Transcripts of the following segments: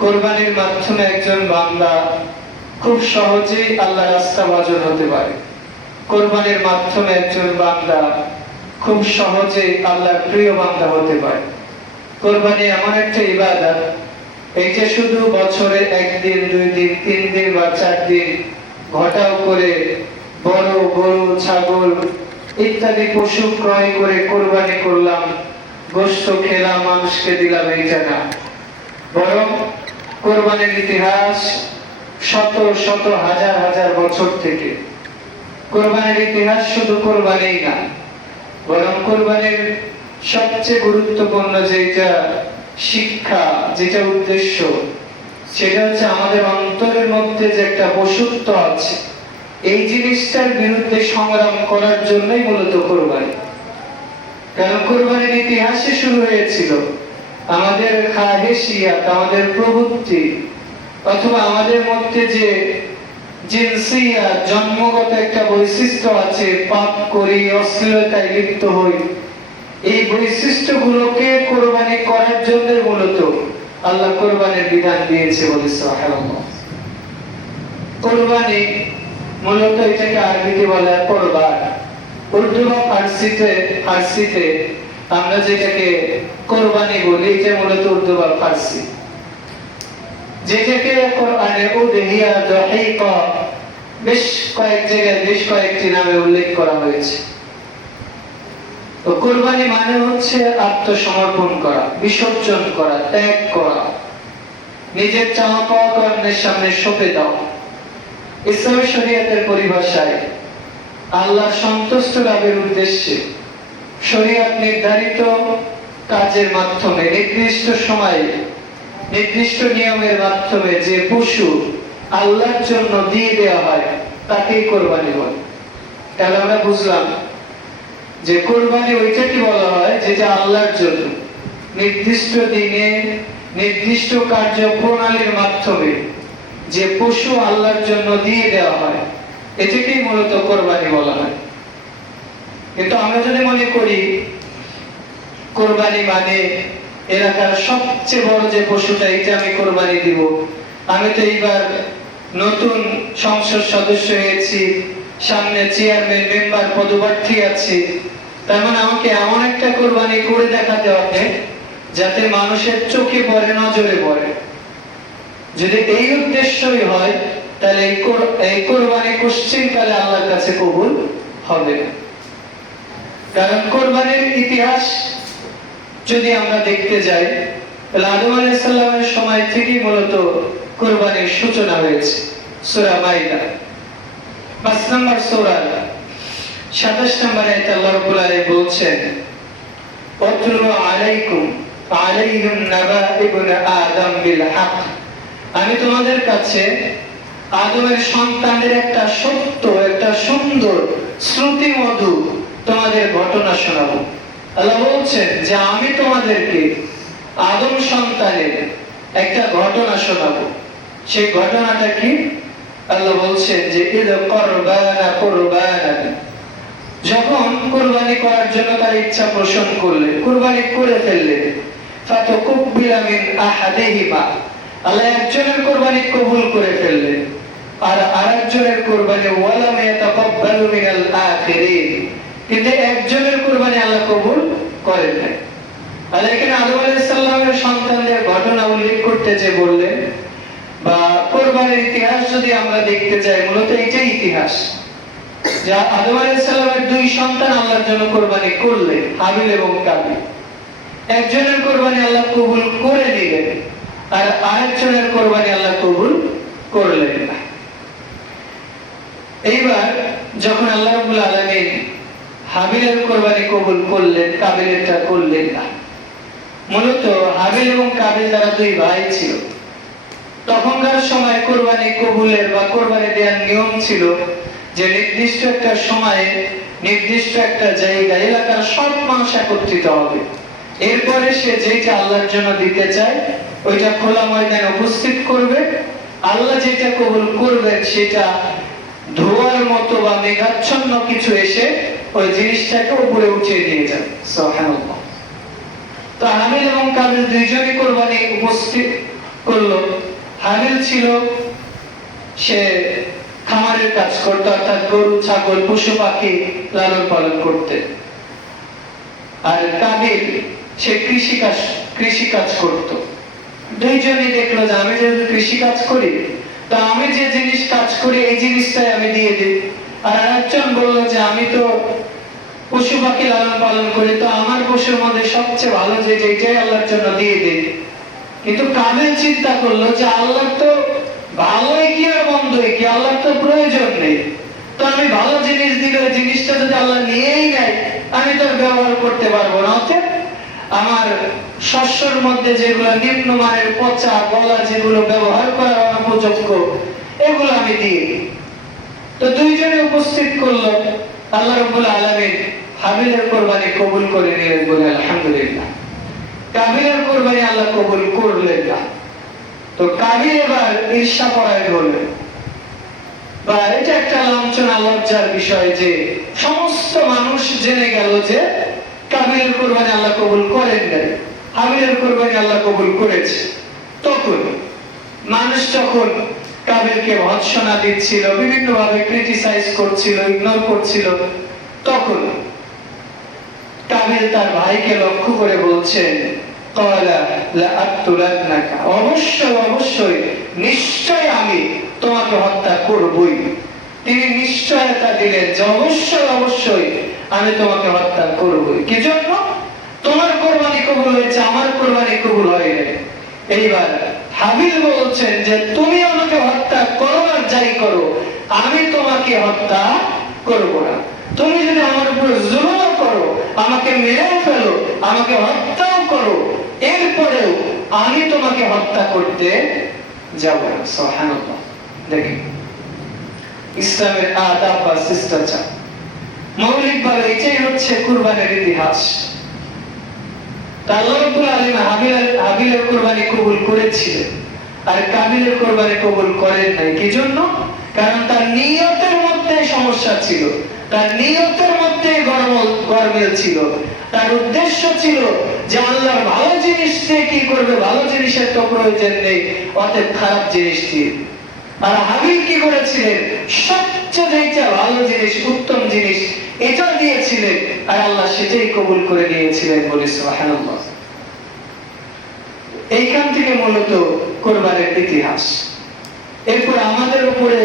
কোরবানির মাধ্যমে একজন বান্দা খুব সহজেই আল্লাহর রাস্তাভাজন হতে পারে। কোরবানির মাধ্যমে একজন বান্দা খুব সহজেই আল্লাহর প্রিয় বান্দা হতে পারে। কোরবানি এমন একটা ইবাদত, এই যে শুধু বছরে একদিন, 2 দিন, 3 দিন বা 4 দিন ঘটাও করে বড় গরু, ছাগল ইত্যাদি পশু ক্রয় করে কোরবানি করলাম, গোশত খেলাম, মানুষকে দিলাম, এইটা না। বরং কোরবানির ইতিহাস শত শত হাজার হাজার বছর থেকে। কোরবানির ইতিহাস শুধু কোরবানি না, বরং কোরবানির সবচেয়ে গুরুত্বপূর্ণ যেটা শিক্ষা, যেটা উদ্দেশ্য, সেটা হচ্ছে আমাদের অন্তরের মধ্যে যে একটা পশুত্ব আছে, এই জিনিসটার বিরুদ্ধে সংগ্রাম করার জন্যই মূলত কোরবানি। কারণ কোরবানির ইতিহাসে শুরু হয়েছিল আমাদের খাহেশিয়াত, আমাদের প্রবৃত্তি, অথবা আমাদের মধ্যে যে জিনসিয়াত, জন্মগত একটা বৈশিষ্ট্য আছে, পাপ করি, অশ্লীলতায় লিপ্ত হই, এই বৈশিষ্ট্যগুলোকে কোরবানি করার জন্য মূলত আল্লাহ কোরবানির বিধান দিয়েছে বলে সুবহানাল্লাহ। কোরবানি মূলত এটাকে আরবিতে বলা হয় কোরবান। উর্দু বা ফার্সিতে আমরা যেটাকে কোরবানি বলি, এটা মূলত উর্দু বা ফার্সি, যেটাকে কোরআনে উদহিয়া, দহিকা বেশ কয়েক জায়গায় বেশ কয়েকটি নামে উল্লেখ করা হয়েছে। তো কোরবানি মানে হচ্ছে আত্মসমর্পণ করা, বিসর্জন করা, ত্যাগ করা, নিজের চাওয়া পাওয়া কর্মের সামনে সঁপে দেওয়া। ইসলামী শরীয়তের পরিভাষায় আল্লাহ সন্তুষ্ট লাভের উদ্দেশ্যে শরীয়ত নির্ধারিত কাজের মাধ্যমে, নির্দিষ্ট সময়ে, নির্দিষ্ট নিয়মের মাধ্যমে যে পশু আল্লাহর জন্য দিয়ে দেওয়া হয় তাকেই কোরবানি বলে। তাহলে আমরা বুঝলাম যে কোরবানি ওইটাকে বলা হয় যেটা আল্লাহর জন্য নির্দিষ্ট দিনে, নির্দিষ্ট কার্য প্রণালীর মাধ্যমে যে পশু আল্লাহর জন্য দিয়ে দেওয়া হয়, এটাকেই মূলত কোরবানি বলা হয়। কিন্তু আমরা যদি মনে করি কোরবানি মানে এলাকার সবচেয়ে বড় যে পশুটা, এটা আমি কোরবানি দিব, আমি তো এইবার নতুন সংসদ সদস্য হয়েছি, সামনে চেয়ারম্যান, মেম্বার পদপ্রার্থী আছি, তার মানে আমাকে এমন একটা কোরবানি করে দেখাতে হবে যাতে মানুষের চোখে পড়ে, নজরে পড়ে। যদি এই উদ্দেশ্যই হয় তাহলে এই কোরবানি কোশ্চিনকালে আল্লাহর কাছে কবুল হবে না। কারণ কোরবানির ইতিহাস যদি আমরা দেখতে যাই, তাহলে আদম আলাইহিস সালামের সময় থেকেই মূলত কোরবানির সূচনা হয়েছে। সূরা মাইদা 5 নম্বর সূরা 27 নম্বর আয়াতে আল্লাহ রাব্বুল আলামিন বলছেন, "ওয়াতলু আলাইহিম নাবা ইবনে আদম বিল হক।" আমি তোমাদের কাছে আদমের সন্তানদের একটা সত্য, একটা সুন্দর শ্রুতি মধু তোমাদের ঘটনা শোনাবো। আল্লাহ বলছেন যে আমি তোমাদেরকে আদম সন্তানের একটা ঘটনা শোনাবো। সেই ঘটনাটা কি? আল্লাহ বলছেন যে ইদ কুরবানা, যখন কুরবানি করার জন্য তার ইচ্ছা পোষণ করলেন, কুরবানি করে ফেললেন, ফাতাকুব্বিলা মিন আহাদিহিমা, আল্লাহ একজনের কুরবানি কবুল করে ফেললেন, আর আরেকজনের কুরবানি ওয়ালাম ইয়াতাকাব্বালু মিনাল আখিরিন, কিন্তু একজনের কুরবানি আল্লাহ কবুল করেন না। আল্লাহ এখানে আদম আলাইহিস সালামের সন্তানদের ঘটনা উল্লেখ করতে যে বললেন, বা কুরবানির ইতিহাস যদি আমরা দেখতে যাই, মূলত এটাই ইতিহাস। যা আদম আলাইহিস সালামের 2 সন্তান আল্লাহর জন্য কুরবানি করলেন, হাবিল এবং কাবিল। একজনের কুরবানি আল্লাহ কবুল করে নিলেন, আর আরেকজনের কুরবানি আল্লাহ কবুল করলেন না। এইবার যখন আল্লাহ রাব্বুল আলামিন হাবিলের কুরবানি কবুল করলেন, কাবিলেরটা করলেন না। মূলত হাবিল এবং কাবিল তারা 2 ভাই ছিল। তখনকার সময় কুরবানি কবুলের বা কুরবানি দেওয়ার নিয়ম ছিল যে নির্দিষ্ট একটা সময়ে, নির্দিষ্ট একটা জায়গায় এলাকার সব মানুষ একত্রিত হবে, এরপরে সে যেটা আল্লাহর জন্য দিতে চায় ওইটা খোলা ময়দানে উপস্থিত করবে। আল্লাহ যেটা কবুল করবেন সেটা ধোয়ার মতো বা মেঘাচ্ছন্ন কিছু এসে ওই জিনিসটাকে উপরে উঠিয়ে দিয়ে যাবে। সুবহানাল্লাহ। তো হাবিল এবং কাবিল 2 জনই কুরবানি করলো। হাবিল ছিল, সে খামারের কাজ করত, অর্থাৎ গরু ছাগল পশু পাখি লালন পালন করতে। আর কাবিল সে কৃষি কাজ করত। দুইজনই দেখলো যে আমি যেহেতু কৃষি কাজ করি, তা আমি যে জিনিস কাজ করি এই জিনিসটাই আমি দিয়ে দিই। আর আরেকজন বললো যে আমি তো পশু পাখি লালন পালন করি, তো আমার পশুর মধ্যে সবচেয়ে ভালো যেটাই আল্লাহর জন্য দিয়ে দিই। কিন্তু কাবিল চিন্তা করলো যে আল্লাহ তো ভালোই কি আর মন্দই কি, আল্লাহর তো প্রয়োজন নেই, তো আমি ভালো জিনিস দিলে ওই জিনিসটা যদি আল্লাহ নিয়েই নেয় আমি তো ব্যবহার করতে পারবো না, অতএব আমার শস্যের মধ্যে যেগুলো নিম্নমানের পচা গলা যেগুলো ব্যবহার করার অনুপযোগ্য এগুলো আমি দিই। তো দুইজনে উপস্থিত করলো, আল্লাহ রাব্বুল আলামিন হাবিলের কোরবানি কবুল করে নিলেন বলে আলহামদুলিল্লাহ। কাবিলের কোরবানি আল্লাহ কবুল করলেন না। তো কাবিল এবার ঈর্ষাপরায়ণ হলেন, বা এটা একটা লাঞ্ছনা লজ্জার বিষয় যে সমস্ত মানুষ জেনে গেল যে কাবিলের কোরবানি আল্লাহ কবুল করেন নাই, হাবিলের কোরবানি আল্লাহ কবুল করেছে। তখন মানুষ যখন কাবিলকে ভৎসনা দিচ্ছিল, বিভিন্ন ভাবে ক্রিটিসাইজ করছিল, ইগনোর করছিল, তখন কাবিল তার ভাইকে লক্ষ্য করে বলছেন, অবশ্যই অবশ্যই নিশ্চয় আমি তোমাকে হত্যা করবই। তিনি নিশ্চয়তা দিলেন যে অবশ্যই অবশ্যই আমি তোমাকে হত্যা করবই। কি জন্য? তোমার কোরবানি কবুল হয়েছে, আমার কোরবানি কবুল হয় নাই। এইবার হাবিল বলছেন যে তুমি আমাকে হত্যা করো আর যাই করো, আমি তোমাকে হত্যা করব না। তুমি যদি আমার উপর জুলুম করো, আমাকে মেরেও ফেলো, আমাকে হত্যাও করো, এরপরেও আমি তোমাকে হত্যা করতে যাব না। সুবহানাল্লাহ। দেখেন ইসলামের আদব বা শিষ্টাচার, মৌলিকভাবে এটাই হচ্ছে কুরবানির ইতিহাস। আল্লাহ রাব্বুল আলামিন হাবিলের কুরবানি কবুল করেছিলেন আর কাবিলের কুরবানি কবুল করেন নাই। কি জন্য? কারণ তার নিয়তের মধ্যে সমস্যা ছিল, তার নিয়তের মধ্যে গরমিল ছিল। তার উদ্দেশ্য ছিল যে আল্লাহর ভালো জিনিস দিয়ে কি করবে, ভালো জিনিসের তো প্রয়োজন নেই, অতএব খারাপ জিনিস দিয়ে। আর হাবিল কি করেছিলেন? সবচেয়ে যেটা ভালো জিনিস, উত্তম জিনিস এটা দিয়েছিলেন, আর আল্লাহ সেটাই কবুল করে নিয়েছিলেন বলে সুবহানাল্লাহ। এইখান থেকে মূলত কোরবানির ইতিহাস। এরপর আমাদের উপরে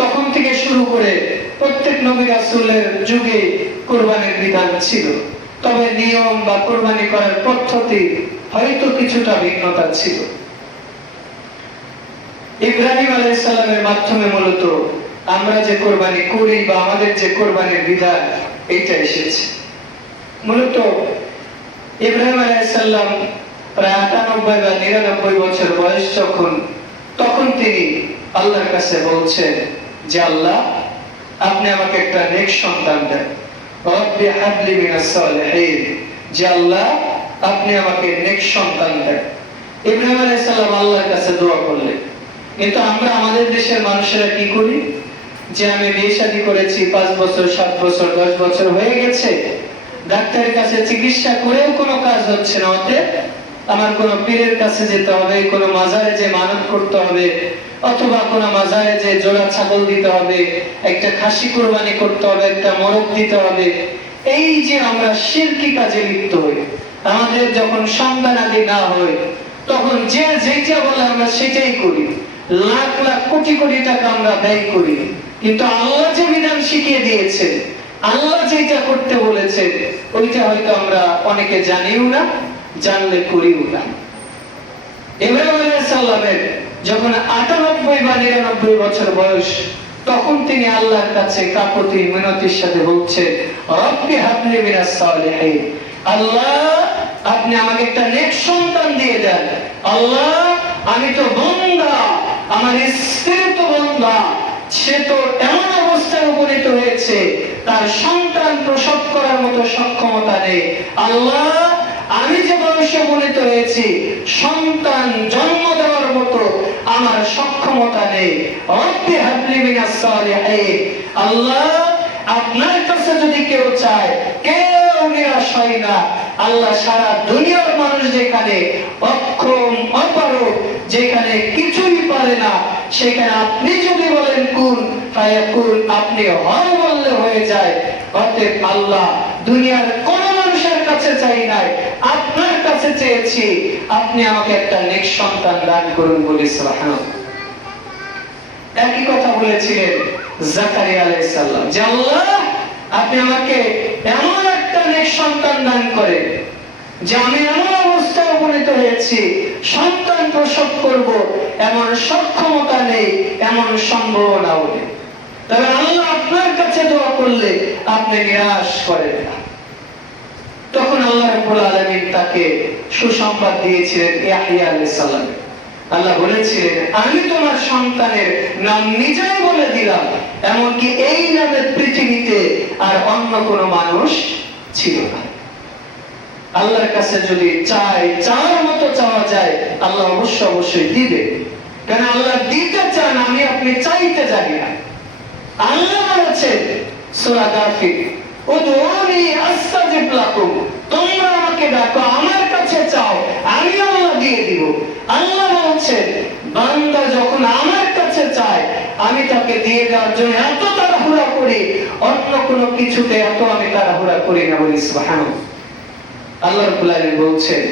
তখন থেকে শুরু করে প্রত্যেক নবী রাসূলের যুগে কোরবানির বিধান ছিল, তবে নিয়ম বা কোরবানি করার পদ্ধতি হয়তো কিছুটা ভিন্নতা ছিল। ইব্রাহিম আলাইহিস সালামের মাধ্যমে মূলত আমরা যে কোরবানি করি বা আমাদের যে কোরবানির বিধান এটা এসেছে। মূলত ইব্রাহিম আলাইহিস সালাম প্রায় ৯৮ বা ৯৯ বছর বয়স যখন, তখন তিনি আল্লাহর কাছে বলছেন যে আল্লাহ আপনি আমাকে একটা নেক সন্তান দেন, রব্বি হাবলি মিনাস সালিহিন, যে আল্লাহ আপনি আমাকে নেক সন্তান দেন। ইব্রাহিম আলাইহিস সালাম আল্লাহর কাছে দোয়া করলেন। কিন্তু আমরা আমাদের দেশের মানুষেরা কি করি, যে আমি বিয়ে শাদী করেছি, ৫ বছর ৭ বছর ১০ বছর হয়ে গেছে, ডাক্তারের কাছে চিকিৎসা করেও কোনো কাজ হচ্ছে না, অতএব আমার কোন পীরের কাছে যেতে হবে, কোন মাজারে যে মানত করতে হবে, অথবা কোন মাজারে যে জোড়া ছাগল দিতে হবে, একটা খাসি কুরবানি করতে হবে, একটা মোরগ দিতে হবে। এই যে আমরা শিরকি কাজে লিপ্ত হই, আমাদের যখন সন্তান আদি না হয় তখন যে যেটা বলে আমরা সেটাই করি, লাখ লাখ কোটি কোটি টাকা আমরা ব্যয় করি। কিন্তু আল্লাহ যে বিধান শিখিয়ে দিয়েছে, আল্লাহ যেটা করতে বলেছে, ওইটা হয়তো আমরা অনেকে জানিও না, জানলে করিও না। ইব্রাহিম আলাইহিস সালামের যখন ৯৮ বা ৯৯ বছর বয়স, তখন তিনি আল্লাহর কাছে কাকুতি মিনতির সাথে বলছেন, রব্বি হাবলি মিনাস সালিহিন, আল্লাহ আপনি আমাকে একটা নেক সন্তান দিয়ে দেন। আল্লাহ আমি তো বান্দা, আমার স্ত্রী তো বান্দা, সে তো এমন অবস্থায় উপনীত হয়েছে তার সন্তান প্রসব করার মতো সক্ষমতা নেই। আল্লাহ আমি যে বয়সে উপনীত হয়েছি, সন্তান জন্ম দেওয়ার মতো আমার সক্ষমতা নেই। রব্বি হাবলি মিনাস সালিহিন, আল্লাহ আপনার কাছে যদি কেউ চায়, কেউ নিরাশ হয় না। আল্লাহ সারা দুনিয়ার মানুষ যেখানে অক্ষম অপারগ, যেখানে কিছুই পারে না, সেখানে আপনি যদি বলেন কুন ফায়াকুন, আপনি হয় বললে হয়ে যায়। অতএব আল্লাহ দুনিয়ার কোন মানুষের কাছে চাই নাই, আপনার কাছে চেয়েছি, আপনি আমাকে একটা নেক সন্তান দান করুন বলে সুবহানাল্লাহ। একই কথা বলেছিলেন জাকারিয়া আলাইহিস সালাম, যে আল্লাহ আপনি আমাকে এমন একটা নেক সন্তান দান করেন যে আমি এমন অবস্থায় উপনীত হয়েছি সন্তান প্রসব করব এমন সক্ষমতা নেই, এমন সম্ভাবনাও নেই। তবে আল্লাহ আপনার কাছে দোয়া করলে আপনি নিরাশ করেন না। তখন আল্লাহ রাব্বুল আলামিন তাকে সুসংবাদ দিয়েছিলেন ইয়াহইয়া আলাইহিস সালাম। আল্লাহ বলেছিলেন আমি তোমার সন্তানের নাম নিজেই বলে দিলাম, এমনকি এই নামের পৃথিবীতে আর অন্য কোন মানুষ ছিল না। আল্লাহর কাছে যদি চাওয়ার মতো চাওয়া যায়, আল্লাহ অবশ্যই দিবে। কারণ আল্লাহ দিতে চান, আমি আপনি চাইতে জানি না। আল্লাহ বলেছেন সূরা গাফির, উদউনি আস্তাজিব লাকুম, তোমরা আমাকে ডাকো, আমার কাছে চাও, আমি আল্লাহ দিয়ে দিব। আল্লাহ বলছেন বান্দা যখন আমার কাছে চায় আমি তাকে দিয়ে দেওয়ার জন্য এত তাড়াহুড়া করি, অন্য কোনো কিছুতে এত আমি তাড়াহুড়া করি না বলি সুবহানাল্লাহ। আল্লাহ রাব্বুল আলামিন বলছেন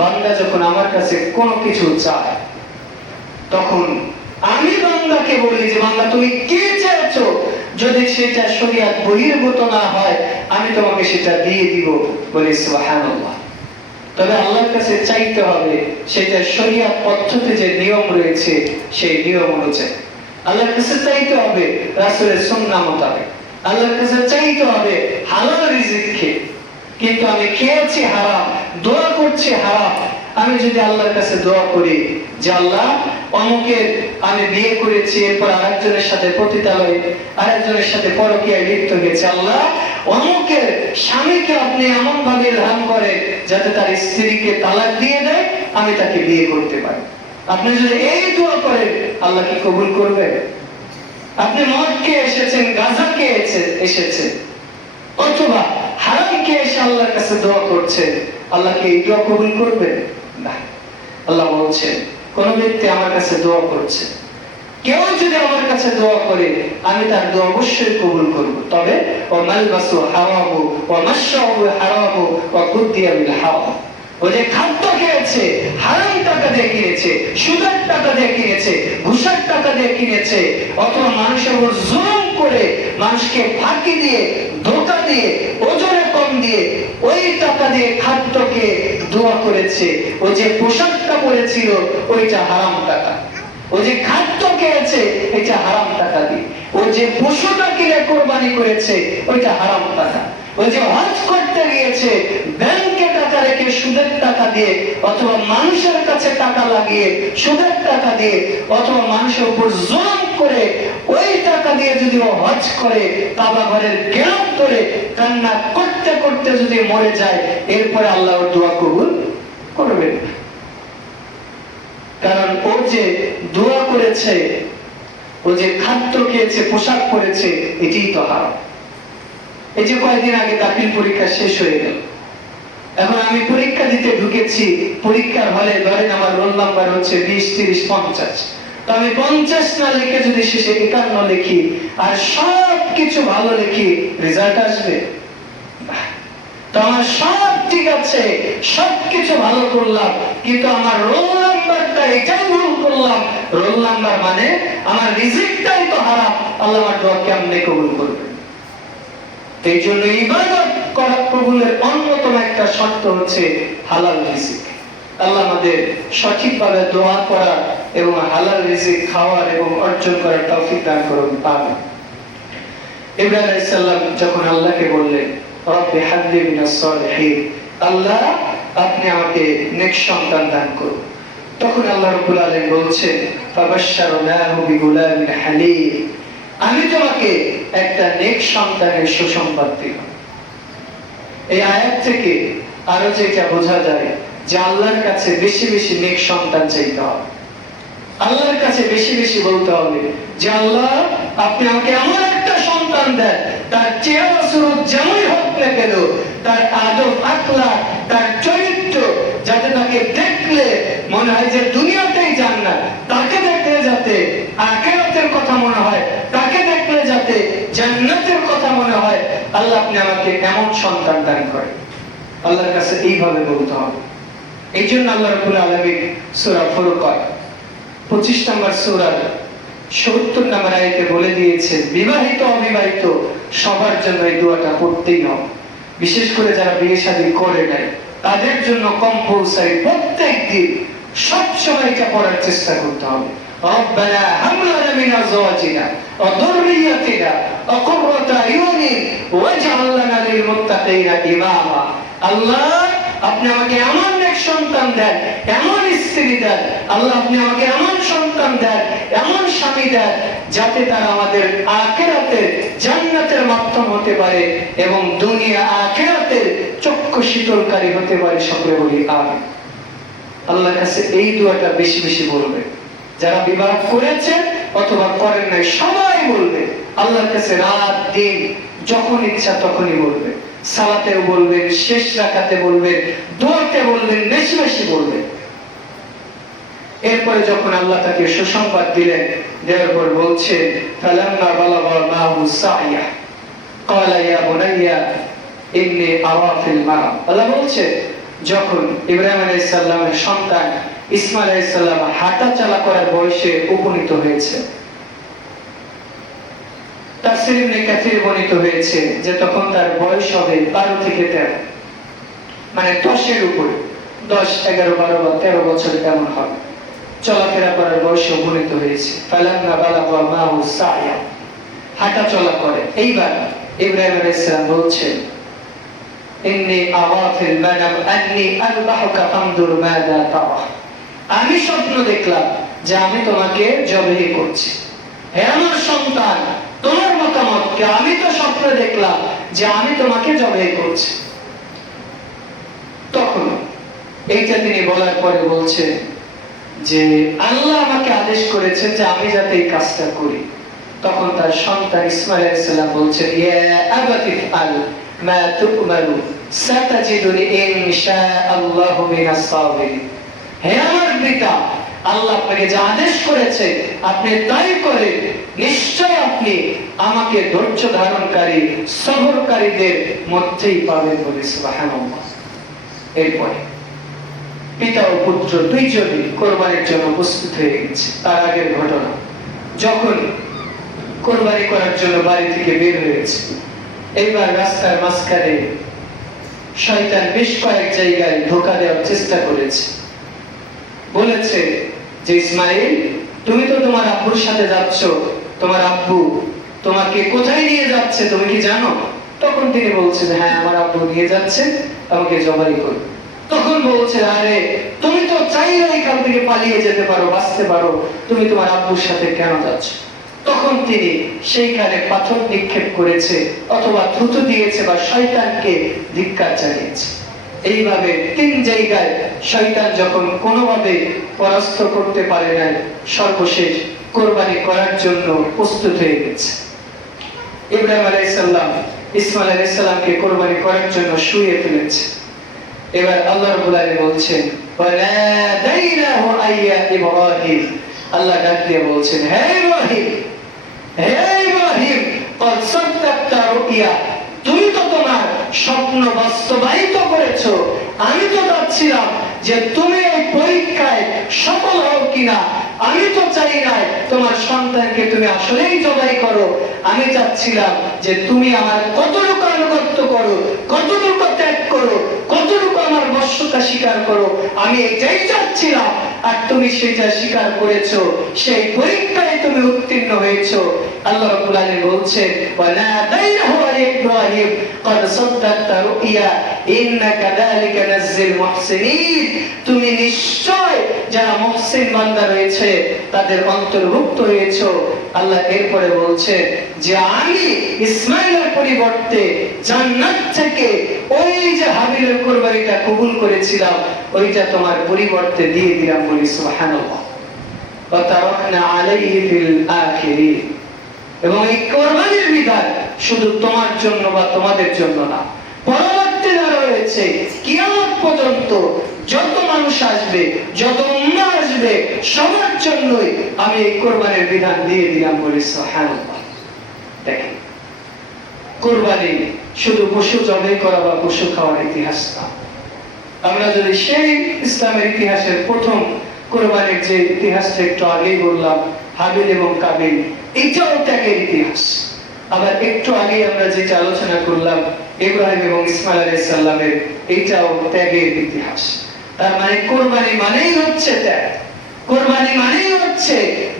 বান্দা যখন আমার কাছে কোনো কিছু চায়, তখন আমি বান্দাকে বলি যে বান্দা তুমি কি চাইছো, যদি সেটা শরীয়ত বহির্ভূত না হয় আমি তোমাকে সেটা দিয়ে দিব বলি সুবহানাল্লাহ। তবে আল্লাহর কাছে চাইতে হবে সেটা শরীয়ত পদ্ধতিতে যে নিয়ম রয়েছে সেই নিয়ম অনুযায়ী। আল্লাহর কাছে চাইতে হবে রাসূলের সুন্নাহ মোতাবেক। আল্লাহর কাছে চাইতে হবে হালাল রিজিক খেয়ে। কিন্তু আমি খেয়েছি হারাম, দোয়া করছি হারাম, আমি যদি আল্লাহর কাছে দোয়া করি যে আল্লাহ অমুকের আমি বিয়ে করেছি, এরপর আরেকজনের সাথে পতিতালয়ে, আরেকজনের সাথে পরকীয়ায় লিপ্ত হয়েছে, আল্লাহ অমুকের স্বামীকে আপনি এমন ভাবে ইলহাম করে যাতে তার স্ত্রীকে তালাক দিয়ে দেয়, আমি তাকে বিয়ে করতে পারি। আপনি যদি এই দোয়া করেন আল্লাহ কি কবুল করবে? আপনি মদ খেয়ে এসেছেন, গাঁজা খেয়ে এসেছেন, অথবা হারাম খেয়ে এসে আল্লাহর কাছে দোয়া করছেন, আল্লাহ কি এই দোয়া কবুল করবে না? আল্লাহ বলছেন কোন ব্যক্তি আমার কাছে দোয়া করছে, কেউ যদি আমার কাছে দোয়া করে আমি তার দোয়া অবশ্যই কবুল করব। তবে ও মালবাসু হারামু ওয়া মাশরাবু হারামু ওয়া কুদিয়া বিল হারাম, ও যে খাদ্য খেয়েছে হারাম টাকা দিয়ে কিনেছে, সুদের টাকা দিয়ে কিনেছে, ঘুষের টাকা দিয়ে কিনেছে, অথবা মানুষের উপর জুলুম করে, মানুষকে ফাঁকি দিয়ে, ধোঁকা দিয়ে, ওজনে কম দিয়ে ওই টাকা দিয়ে খাদ্যকে দোয়া করেছে, ও যে পোশাকটা পরেছিল ওইটা হারাম টাকা, ও যে খাদ্য খেয়েছে এটা হারাম টাকা দিয়ে, ও যে পশুটা কিনে কোরবানি করেছে ওইটা হারাম টাকা, ও যে হজ করতে গিয়েছে ব্যাংকে টাকা রেখে সুদের টাকা দিয়ে, অথবা মানুষের কাছে টাকা লাগিয়ে সুদের টাকা দিয়ে, অথবা মানুষের উপর জুলুম করে ওই টাকা দিয়ে যদি ও হজ করে, কাবা ঘরের গেরব করে কান্না করতে করতে যদি মরে যায়, এরপরে আল্লাহ ওর দোয়া কবুল করবেন না। কারণ ও যে দোয়া করেছে, ও যে খাদ্য খেয়েছে, পোশাক পরেছে, এটাই তো হারাম। এই যে কয়েকদিন আগে দাখিল পরীক্ষা শেষ হয়ে গেল, এখন আমি পরীক্ষা দিতে ঢুকেছি, পরীক্ষার হলে ধরেন আমার রোল নাম্বার হচ্ছে 20, 30, 50, তো আমি 50 না লিখে যদি শেষে 51 লিখি আর সব কিছু ভালো লিখি, রেজাল্ট আসবে? তো আমার সব ঠিক আছে, সবকিছু ভালো করলাম, কিন্তু আমার রোল নাম্বারটা এটাই ভুল করলাম, রোল নাম্বার মানে আমার রিজিকটাই তো হারাম, আল্লাহ আমার দোয়া কেমনে কবুল করবে? এই জন্য ইবাদত করা কবুলের অন্যতম একটা শর্ত হচ্ছে হালাল রিজিক। আল্লাহ আমাদের সঠিকভাবে দোয়া করা এবং হালাল রিজিক খাওয়ার এবং অর্জন করার তৌফিক দান করুন, আমিন। ইব্রাহিম আলাইহিস সালাম যখন আল্লাহকে বললেন রব্বি হাবলি মিনাস সালিহিন, আল্লাহ আপনি আমাকে নেক সন্তান দান করুন, তখন আল্লাহ রাব্বুল আলামিন বলছেন ফাবাশশারনাহু বিগুলামিন হালিম, আমি তোমাকে একটা নেক সন্তানের সুসংবাদ দিলাম। এই আয়াত থেকে আরো যেটা বোঝা যায় যে আল্লাহর কাছে বেশি বেশি নেক সন্তান চাইতে হবে, আল্লাহর কাছে বেশি বেশি বলতে হবে যে আল্লাহ আপনি আমাকে এমন একটা সন্তান দেন তার চেহারা সুরত যেমনই হোক না কেন, তার আদব আখলাক, তার চরিত্র, যাতে তাকে দেখলে মনে হয় যে দুনিয়াতেই জান্নাত, তাকে দেখলে যাতে আখিরাতের কথা মনে হয়, তাকে দেখলে যাতে জান্নাতের কথা মনে হয়, আল্লাহ আপনি আমাকে এমন সন্তান দান করেন। আল্লাহর কাছে এইভাবে বলতে হবে। এই জন্য আল্লাহ রাব্বুল আলামিন সূরা ফুরকান 25 নম্বর সূরার 70 নম্বর আয়াতে বলে দিয়েছে, বিবাহিত অবিবাহিত সবার জন্য এই দোয়াটা পড়তেই হবে। বিশেষ করে যারা বিয়ে শাদী করে নাই তাদের জন্য কম্পালসারি প্রত্যেকদিন সব সময় এটা পড়ার চেষ্টা করতে হবে। রব্বানা হাব লানা মিন আজওয়াজিনা ওয়া যুররিয়্যাতিনা কুররাতা আয়ুনিন ওয়াজআল লানা লিল মুত্তাকিনা ইমামা। আল্লাহ আপনি আমাকে এমন এক সন্তান দেন, এমন স্ত্রী দেন, আল্লাহ আপনি আমাকে এমন সন্তান দেন, এমন স্বামী দেন, যাতে তারা আমাদের আখিরাতের জান্নাতের মাধ্যম হতে পারে এবং দুনিয়া আখিরাতের চক্ষু শীতলকারী হতে পারে। সকলে বলি আমিন। আল্লাহর কাছে এই দোয়াটা বেশি বেশি বলবে। যারা বিবাহ করেছেন অথবা করেন নাই সবাই বলবে। আল্লাহর কাছে রাত দিন যখন ইচ্ছা তখনই বলবে। সালাতেও বলবেন, শেষ রাকাতে বলবেন, দোয়াতে বলবেন, বেশি বেশি বলবেন। এরপরে যখন আল্লাহ তাকে সুসংবাদ দিলেন, দেওয়ার পর বলছেন ফালাম্মা বালাগা মাহু সাইয়া ক্বালা ইয়া বুনাইয়া ইন্নী আরা ফিল মানাম। আল্লাহ বলছেন যখন ইব্রাহিম আলাইহিস সালামের সন্তান ইসমাঈল আলাইহিস সালাম হাঁটা চলা করার বয়সে উপনীত হয়েছে, তাফসীর ইবনে কাসীর বর্ণিত হয়েছে যে তখন তার বয়স হবে 12 থেকে 13, মানে 10 এর উপরে, 10, 11, 12 বা 13 বছর কেমন হবে, চলাফেরা করার বয়সে উপনীত হয়েছে। ফালাম্মা বালাগা মাহু সাইয়া, হাঁটা চলা করে। এইবার ইব্রাহিম আলাইহিস সালাম বলছেন ইন্নী আরা ফিল মানাম আন্নী আযবাহুকা ফানজুর মাযা তারা। আমি স্বপ্ন দেখলাম যে আমি তোমাকে জবাই করছি। হে আমার সন্তান, তোমার মতামত কি? আমি তো স্বপ্নে দেখলাম যে আমি তোমাকে জবাই করছি। তখন এইটা তিনি বলার পরে বলছেন যে আল্লাহ আমাকে আদেশ করেছেন যে আমি যাতে এই কাজটা করি। তখন তার সন্তান ইসমাঈল আলাইহিস সালাম বলছেন ইয়া আবাতি ফাল মা তু'মারু সাতাজিদুনি ইনশাআল্লাহু মিনাস সাবিরিন। হে আমার পিতা, আল্লাহ আপনাকে যা আদেশ করেছে আপনি তাই করেন, নিশ্চয় আপনি আমাকে ধৈর্য ধারণকারী সবরকারীদের মধ্যেই পাবেন বলে সুবহানাল্লাহ। এরপরে পিতা ও পুত্র দুইজনই কোরবানির জন্য প্রস্তুত হয়ে গেছে। তার আগের ঘটনা, যখন কোরবানি করার জন্য বাড়ি থেকে বের হয়েছে, এইবার রাস্তার মাঝখানে শয়তান বেশ কয়েক জায়গায় ধোঁকা দেওয়ার চেষ্টা করেছে। বলেছে যে ইসমাইল, তুমি তো তোমার আব্বুর সাথে যাচ্ছ, তোমার আব্বু তোমাকে কোথায় নিয়ে যাচ্ছে তুমি কি জানো? তখন তিনি বলছেন হ্যাঁ, আমার আব্বু নিয়ে যাচ্ছে আমাকে জবাই করো। তখন বলছে আরে তুমি তো চাইলে এখান থেকে পালিয়ে যেতে পারো, বাঁচতে পারো, তুমি তোমার আব্বুর সাথে কেন যাচ্ছ? তখন তিনি সেইখানে পাথর নিক্ষেপ করেছে অথবা থুতু দিয়েছে বা শয়তানকে ধিক্কার জানিয়েছে। এইভাবে 3 জায়গায় শয়তান যখন কোনোভাবে পরাস্ত করতে পারে না, সর্বশেষ কোরবানি করার জন্য প্রস্তুত হয়ে গেছে। ইব্রাহিম আলাইহিস সালাম ইসমাঈল আলাইহিস সালামকে কোরবানি করার জন্য শুইয়ে ফেলেছে। এবার আল্লাহ রাব্বুল আলামিন বলছেন ওয়ানাদাইনাহু আইয়া ইব্রাহিম। আল্লাহ ডাক দিয়ে বলছেন হে ইব্রাহিম, হে ইব্রাহিম, ক্বাদ সাদ্দাকতা রুইয়া, তুমি তো তোমার স্বপ্ন বাস্তবায়িত করেছো। আমি তো চাচ্ছিলাম যে তুমি এই পরীক্ষায় সফল হও কিনা। আমি তো চাই না তোমার সন্তানকে তুমি আসলেই জবাই করো। আমি চাচ্ছিলাম যে তুমি আমার কতটুকু আনুগত্য করো, কতটুকু ত্যাগ করো, কতটুকু আমার বশ্যতা স্বীকার করো। আমি এটাই চাচ্ছিলাম, আর তুমি সেটা স্বীকার করেছো। সেই পরীক্ষায় তুমি উত্তীর্ণ হয়েছো। আল্লাহ রাব্বুল আলামিন বলছেন ওয়ানাদাইনাহু আয়া ইব্রাহিম ক্বাদ সাদ্দাকতা রুইয়া ইন্নাকা যালিকা নাজ্জিল মুহসিনিন। তুমি নিশ্চয় যারা মুহসিন বান্দা রয়েছে তাদের অন্তর্ভুক্ত হয়েছো। আল্লাহ এরপরে বলছে যে আমি ইসমাঈলের পরিবর্তে জান্নাত থেকে ওই যে হাবিলের কুরবানিটা কবুল করেছিলাম ওইটা তোমার পরিবর্তে দিয়ে দিলাম বলি সুবহানাল্লাহ। ওয়া তারাকনা আলাইহি ফিল আখিরিন। এবং এই কুরবানির বিধান শুধু তোমার জন্য বা তোমাদের জন্য না, পরবর্তী যারা রয়েছে কিয়ামত পর্যন্ত যত মানুষ আসবে, যত উম্মাহ আসবে, সবার জন্যই আমি এই কোরবানির বিধান দিয়ে দিলাম বলে সুবহানাল্লাহ। দেখেন, কোরবানি শুধু পশু জবাই করা বা পশু খাওয়ার ইতিহাস না। আমরা যদি সেই ইসলামের ইতিহাসের প্রথম কোরবানির যে ইতিহাসটা একটু আগেই বললাম, হাবিল এবং কাবিল, এটাও ত্যাগের ইতিহাস। আবার একটু আগে আমরা যেটা আলোচনা করলাম ইব্রাহিম এবং ইসমাইল আলাইহিস সালামের, এইটাও ত্যাগের ইতিহাস। তার মানে কোরবানি মানেই হচ্ছে ত্যাগ, কোরবানি মানেই হচ্ছে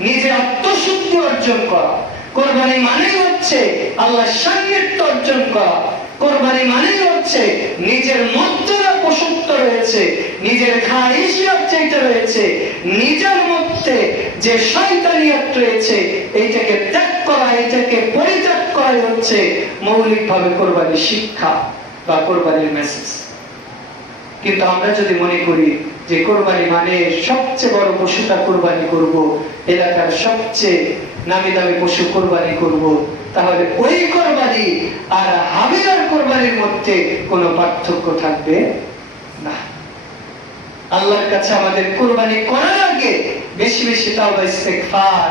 নিজের আত্মশুদ্ধি অর্জন করা, কোরবানি মানেই হচ্ছে আল্লাহর সান্নিধ্য অর্জন করা, কোরবানি মানেই হচ্ছে নিজের মধ্যে পশুত্ব রয়েছে, নিজের খায়িশিয়ত যেটা রয়েছে, নিজের মধ্যে যে শয়তানিয়ত রয়েছে, এইটাকে ত্যাগ করা, এইটাকে পরিত্যাগ করা হচ্ছে মৌলিকভাবে কোরবানির শিক্ষা বা কোরবানির মেসেজ। কিন্তু আমরা যদি মনে করি যে কোরবানি মানে সবচেয়ে বড় পশুটা কোরবানি করব, এলাকার সবচেয়ে নামি দামি পশু কোরবানি করব, তাহলে ওই কোরবানি আর হাবিলের কোরবানির মধ্যে কোনো পার্থক্য থাকবে না। আল্লাহর কাছে আমাদের কোরবানি করার আগে বেশি বেশি তাওবা ইস্তেগফার,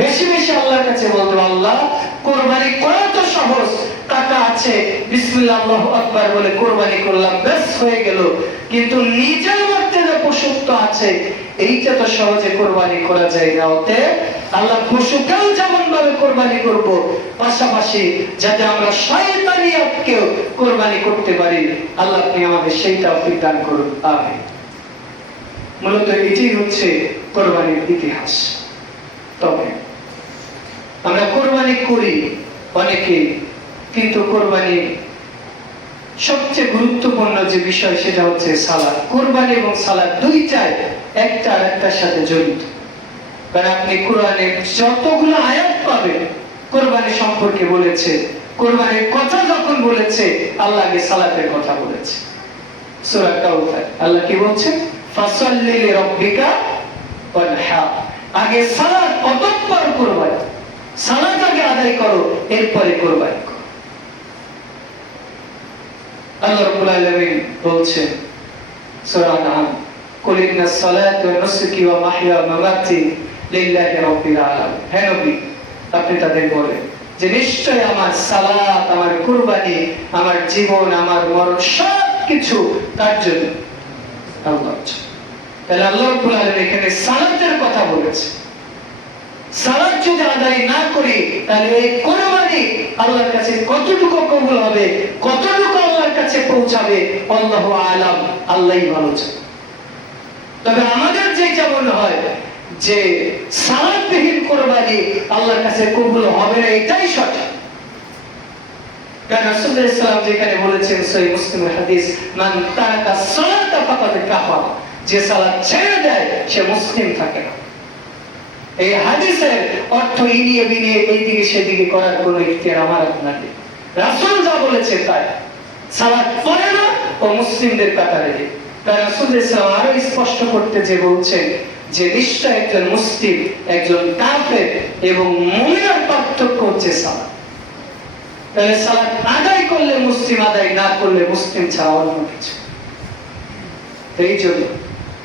বেশি বেশি আল্লাহর কাছে বলতে, আল্লাহ কোরবানি করা তো সহজ, টাকা আছে, বিসমিল্লাহ আল্লাহু আকবার বলে কোরবানি করলাম, বেশ হয়ে গেল, কিন্তু নিজের মধ্যে যে পশুত্ব আছে এইটা তো সহজে কোরবানি করা যায় না। অতএব আল্লাহ পশুকেও যেমন ভাবে কোরবানি করব, পাশাপাশি যাতে আমরা শয়তানিয়তকেও কোরবানি করতে পারি, আল্লাহ আপনি আমাদের সেই তৌফিক দান করুন, আমিন। মূলত এটাই হচ্ছে কোরবানির ইতিহাস। তবে আমরা কোরবানি করি অনেকে, কিন্তু কোরবানি সবচেয়ে গুরুত্বপূর্ণ যে বিষয় সেটা হচ্ছে সালাত। কোরবানি এবং সালাত দুইটাই একটা আরেকটার সাথে জড়িত। কারণ আপনি কোরআনে যতগুলো আয়াত পাবেন কোরবানি সম্পর্কে বলেছে, কোরবানির কথা যখন বলেছে আল্লাহ আগে সালাতের কথা বলেছে। সূরা কাউসার আল্লাহ কি বলছেন? ফাসাল্লি লিরাব্বিকা ওয়ানহার, আগে সালাত অতঃপর কোরবানি, সালাত আগে আদায় করো এরপরে কোরবানি করো। আল্লাহ রাব্বুল আলামিন বলছেন সূরা আনআম, কুল ইন্নাস সালাতা ওয়া নুসুকি ওয়া মাহইয়া ওয়া মামাতি লিল্লাহি রাব্বিল আলামিন। হে নবী, আপনি তাদের বলেন যে নিশ্চয় আমার সালাত, আমার কুরবানি, আমার জীবন, আমার মরণ সবকিছু তার জন্য, আল্লাহ। তাহলে আল্লাহ রাব্বুল আলামিন এখানে সালাতের কথা বলেছে। সালাত যদি আদায় না করি তাহলে এই কুরবানি আল্লাহর কাছে কতটুকু কবুল হবে, কতটুকু আল্লাহর কাছে পৌঁছাবে, আল্লাহু আলাম, আল্লাহই ভালো জানেন। তবে আমাদের যেটা মনে হয় যে সালাতবিহীন কোরবানি আল্লাহর কাছে কবুল হবে না, এটাই সঠিক। কারণ রাসূলুল্লাহ সাল্লাল্লাহু আলাইহি ওয়াসাল্লাম যেখানে বলেছেন সহিহ মুসলিমের হাদিস, মান তারাকা সালাতা ফাকাদ কাফার, যে সালাত ছেড়ে দেয় সে মুসলিম থাকে না। এই হাদিসের অর্থ ইনিয়ে বিনিয়ে এইদিকে সেদিকে করার কোনো ইখতিয়ার আমার আপনার নেই। রাসূল যা বলেছে তাই, সালাত পড়ে না ও মুসলিমদের কাতারে নেই। তাই রাসূলুল্লাহ সাল্লাল্লাহু আলাইহি ওয়াসাল্লাম আরো স্পষ্ট করতে যে বলছেন যে নিশ্চয় একজন মুসলিম, একজন কাফের এবং মুমিনের পার্থক্য হচ্ছে সালাত। তাহলে সালাত আদায় করলে মুসলিম, আদায় না করলে মুসলিম ছাড়া অন্য কিছু। এই জন্য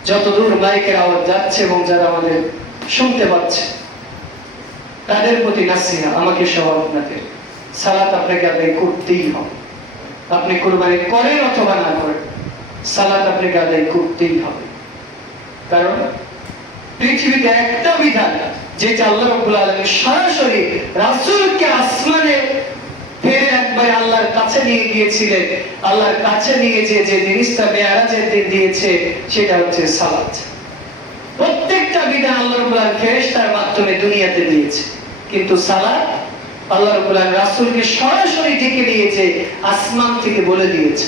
যতদূর মাইকের আওয়াজ যাচ্ছে এবং যারা আমাদের শুনতে পাচ্ছে তাদের প্রতি নাসিহা, আমাকে সহ আপনাদের, সালাত আপনাকে আদায় করতেই হবে। আপনি কুরবানি করেন অথবা না করেন, সালাত আপনাকে আদায় করতেই হবে। কারণ পৃথিবীতে একটা বিধান যেটা আল্লাহ রাব্বুল আলামিন সরাসরি রাসূলকে আসমানে ফেরে একবার আল্লাহর কাছে নিয়ে গিয়েছিলেন, আল্লাহর কাছে নিয়ে যে জিনিসটা মেরাজের দিন দিয়েছে সেটা হচ্ছে সালাত। প্রত্যেকটা বিধান আল্লাহ রাব্বুল আলামিন ফেরেশতার মাধ্যমে দুনিয়াতে দিয়েছে, কিন্তু সালাত আল্লাহ রাব্বুল আলামিন রাসূলকে সরাসরি ডেকে নিয়েছে, আসমান থেকে বলে দিয়েছে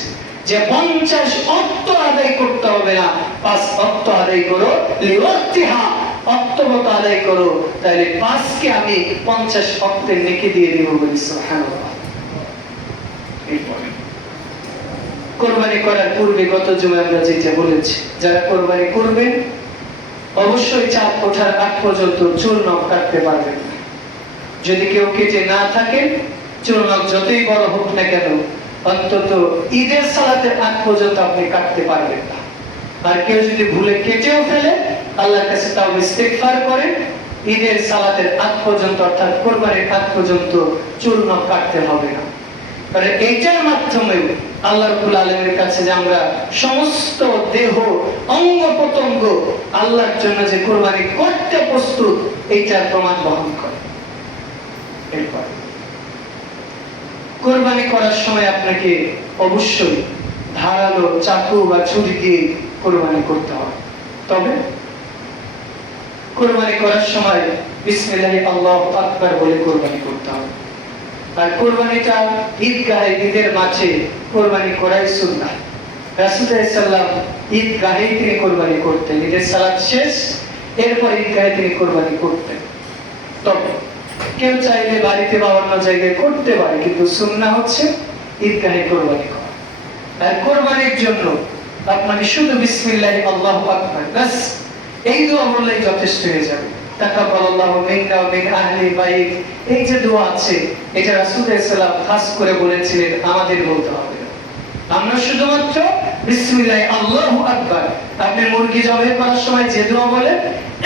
যে 50 ওয়াক্ত আদায় করতে হবে না, 5 ওয়াক্ত আদায় করো, লিওয়াক্তিহা, ওয়াক্ত মতো আদায় করো, তাহলে 5 কে আমি 50 ওয়াক্তের নেকি দিয়ে দেব বলি। সুবহানাল্লাহ। কোরবানি করার পূর্বে গত জুমায় আমরা যেটা বলেছি, যারা কোরবানি করবেন অবশ্যই চাঁদ ওঠার আগ পর্যন্ত চুল নখ কাটতে পারবেন না। যদি কেউ কেটে না থাকেন, চুলনক যতই বড় হোক না কেন, অন্তত ঈদের সালাতের আগ পর্যন্ত আপনি কাটতে পারবেন না। আর কেউ যদি ভুলে কেটেও ফেলে, আল্লাহর কাছে তাও ইস্তেগফার করে, ঈদের সালাতের আগ পর্যন্ত অর্থাৎ কোরবানির আগ পর্যন্ত চুলনক কাটতে হবে না। কারণ এইটার মাধ্যমে আল্লাহ রাব্বুল আলামিনের কাছে যে আমরা সমস্ত দেহ অঙ্গ প্রত্যঙ্গ আল্লাহর জন্য যে কোরবানি করতে প্রস্তুত, এইটার প্রমাণ বহন করে। এরপর কোরবানি করার সময় আপনাকে অবশ্যই ধারালো চাকু বা ছুরি দিয়ে কোরবানি করতে হবে। তবে কোরবানি করার সময় বিসমিল্লাহি আল্লাহু আকবার বলে কোরবানি করতে হবে। আর কোরবানিটা ঈদগাহে, ঈদের মাঠে কোরবানি করাই সুন্নাহ। রাসূল সাল্লাল্লাহু আলাইহি ওয়াসাল্লাম ঈদগাহে তিনি কোরবানি করতেন। ঈদের সালাত শেষ, এরপর ঈদগাহে তিনি কোরবানি করতেন। তবে কেউ চাইলে বাড়িতে বা অন্য জায়গায় করতে পারে, কিন্তু সুন্নাহ হচ্ছে ঈদগাহে কোরবানি করা। আর কোরবানির জন্য আপনাকে শুধু বিসমিল্লাহি আল্লাহু আকবার বাস এই দোয়া বললেই যথেষ্ট হয়ে যাবে। তাকাব্বালাল্লাহু মিন্না ওয়া মিন আহলি বাইত, এই যে দোয়া আছে, এটা রাসূল সাল্লাল্লাহু আলাইহি ওয়াসাল্লাম খাস করে বলেছিলেন, আমাদের বলতে হবে না। আমরা শুধুমাত্র বিসমিল্লাহি আল্লাহু আকবার, আপনি মুরগি জবাই করার সময় যে দোয়া বলেন,